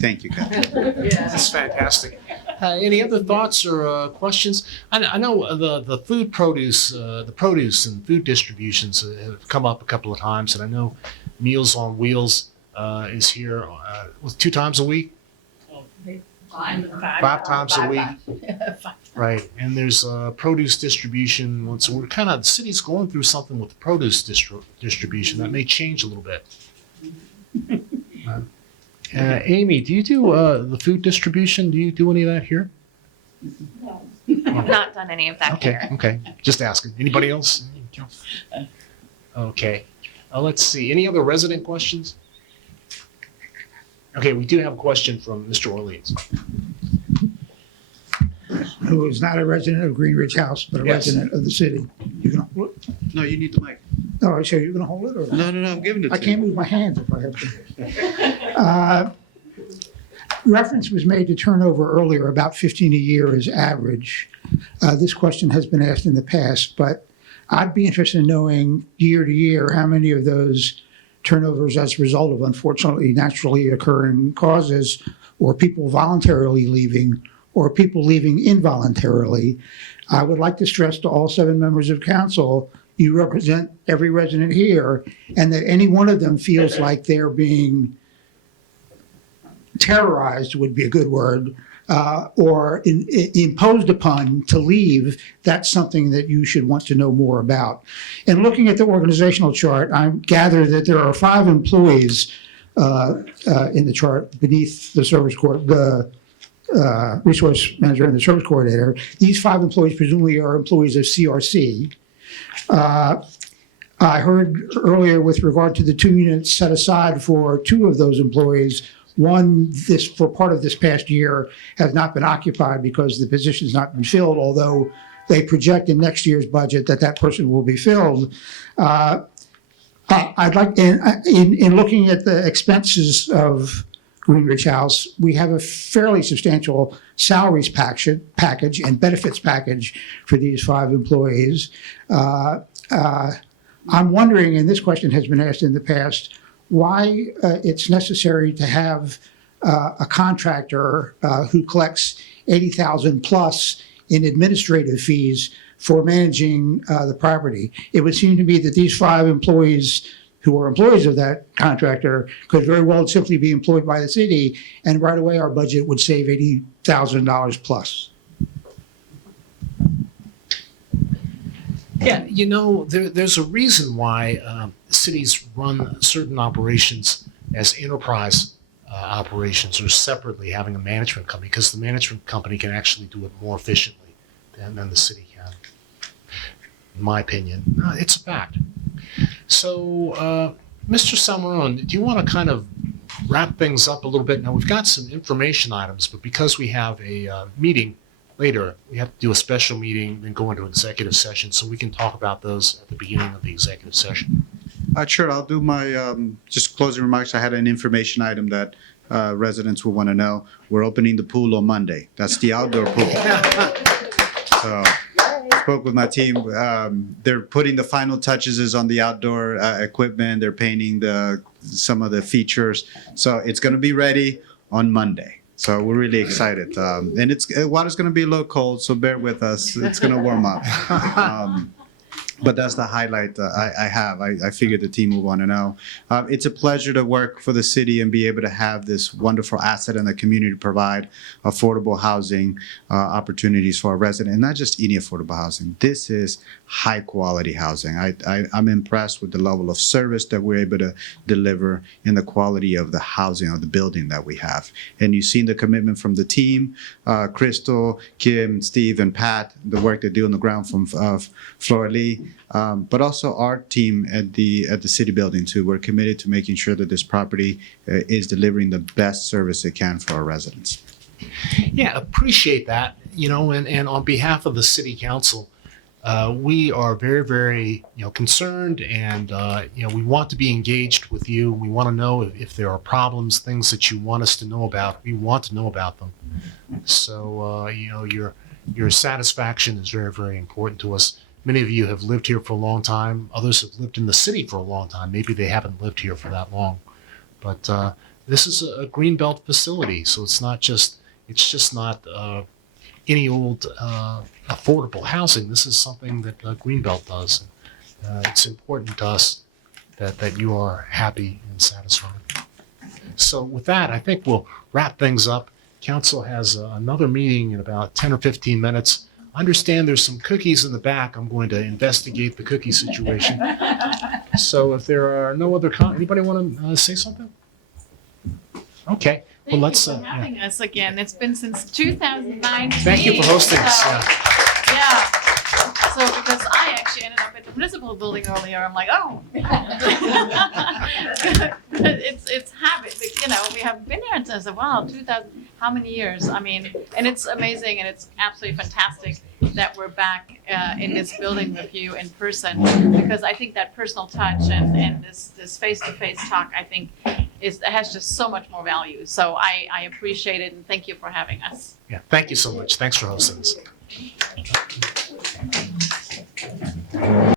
Thank you, Kathy. That's fantastic. Any other thoughts or questions? I know the food produce, the produce and food distributions have come up a couple of times, and I know Meals on Wheels is here 2 times a week, 5 times a week, right? And there's produce distribution. So the city's going through something with produce distribution that may change a little bit. Amy, do you do the food distribution? Do you do any of that here? No. Not done any of that Okay, here. okay. Just asking. Anybody else? Okay. Let's see. Any other resident questions? Okay, we do have a question from Mr. Orleans. Who is not a resident of Green Ridge House, but a Yes. resident of the city. You can, No, you need the mic. no, so you're gonna hold it or? No, I'm giving it to I can't move my hands if I have to. Reference was made to turnover earlier, about 15 a year is average. This question has been asked in the past, but I'd be interested in knowing year to year, how many of those turnovers as a result of unfortunately naturally occurring causes or people voluntarily leaving or people leaving involuntarily. I would like to stress to all 7 members of council, you represent every resident here, and that any one of them feels like they're being terrorized would be a good word, or imposed upon to leave, that's something that you should want to know more about. And looking at the organizational chart, I gather that there are 5 employees in the chart beneath the service the resource manager and the service coordinator. These 5 employees presumably are employees of CRC. I heard earlier with regard to the 2 units set aside for 2 of those employees, one for part of this past year has not been occupied because the position's not been filled, although they project in next year's budget that person will be filled. I'd like, in looking at the expenses of Greenridge House, we have a fairly substantial salaries package and benefits package for these 5 employees. I'm wondering, and this question has been asked in the past, why it's necessary to have a contractor who collects $80,000 plus in administrative fees for managing the property. It would seem to me that these 5 employees who are employees of that contractor could very well simply be employed by the city, and right away our budget would save $80,000 plus. Yeah, there's a reason why cities run certain operations as enterprise operations or separately having a management company, because the management company can actually do it more efficiently than the city can. in my opinion. It's a fact. So, Mr. Salmarone, do you want to kind of wrap things up a little bit? Now, we've got some information items, but because we have a meeting later, we have to do a special meeting and go into executive session, so we can talk about those at the beginning of the executive session. Sure, I'll do my just closing remarks. I had an information item that residents will want to know. We're opening the pool on Monday. That's the outdoor pool. So spoke with my team. They're putting the final touches on the outdoor equipment. They're painting some of the features. So it's going to be ready on Monday. So we're really excited. And water's going to be a little cold, so bear with us. It's going to warm up. But that's the highlight I have. I figured the team will want to know. It's a pleasure to work for the city and be able to have this wonderful asset in the community to provide affordable housing opportunities for our residents, and not just any affordable housing. This is high quality housing. I'm impressed with the level of service that we're able to deliver and the quality of the housing of the building that we have. And you've seen the commitment from the team, Crystal, Kim, Steve, and Pat, the work they do on the ground from Flora Lee. But also our team at the city building too. We're committed to making sure that this property is delivering the best service it can for our residents. Yeah, appreciate that. And on behalf of the city council, we are very, very, concerned, and we want to be engaged with you. We want to know if there are problems, things that you want us to know about. We want to know about them. So, your satisfaction is very, very important to us. Many of you have lived here for a long time. Others have lived in the city for a long time. Maybe they haven't lived here for that long. But this is a Greenbelt facility, so it's just not any old affordable housing. This is something that Greenbelt does. It's important to us that you are happy and satisfied. So with that, I think we'll wrap things up. Council has another meeting in about 10 or 15 minutes. I understand there's some cookies in the back. I'm going to investigate the cookie situation. So if there are no other anybody want to say something? Okay. Well, let's. Thank you for having us again. It's been since 2019. Thank you for hosting us. Yeah. So because I actually ended up at the municipal building earlier, I'm like, oh. it's habit. We haven't been here and says, wow, 2000. How many years? I mean, and it's amazing and it's absolutely fantastic that we're back in this building with you in person, because I think that personal touch and this face-to-face talk, I think, has just so much more value. So I appreciate it, and thank you for having us. Yeah, thank you so much. Thanks for hosting us.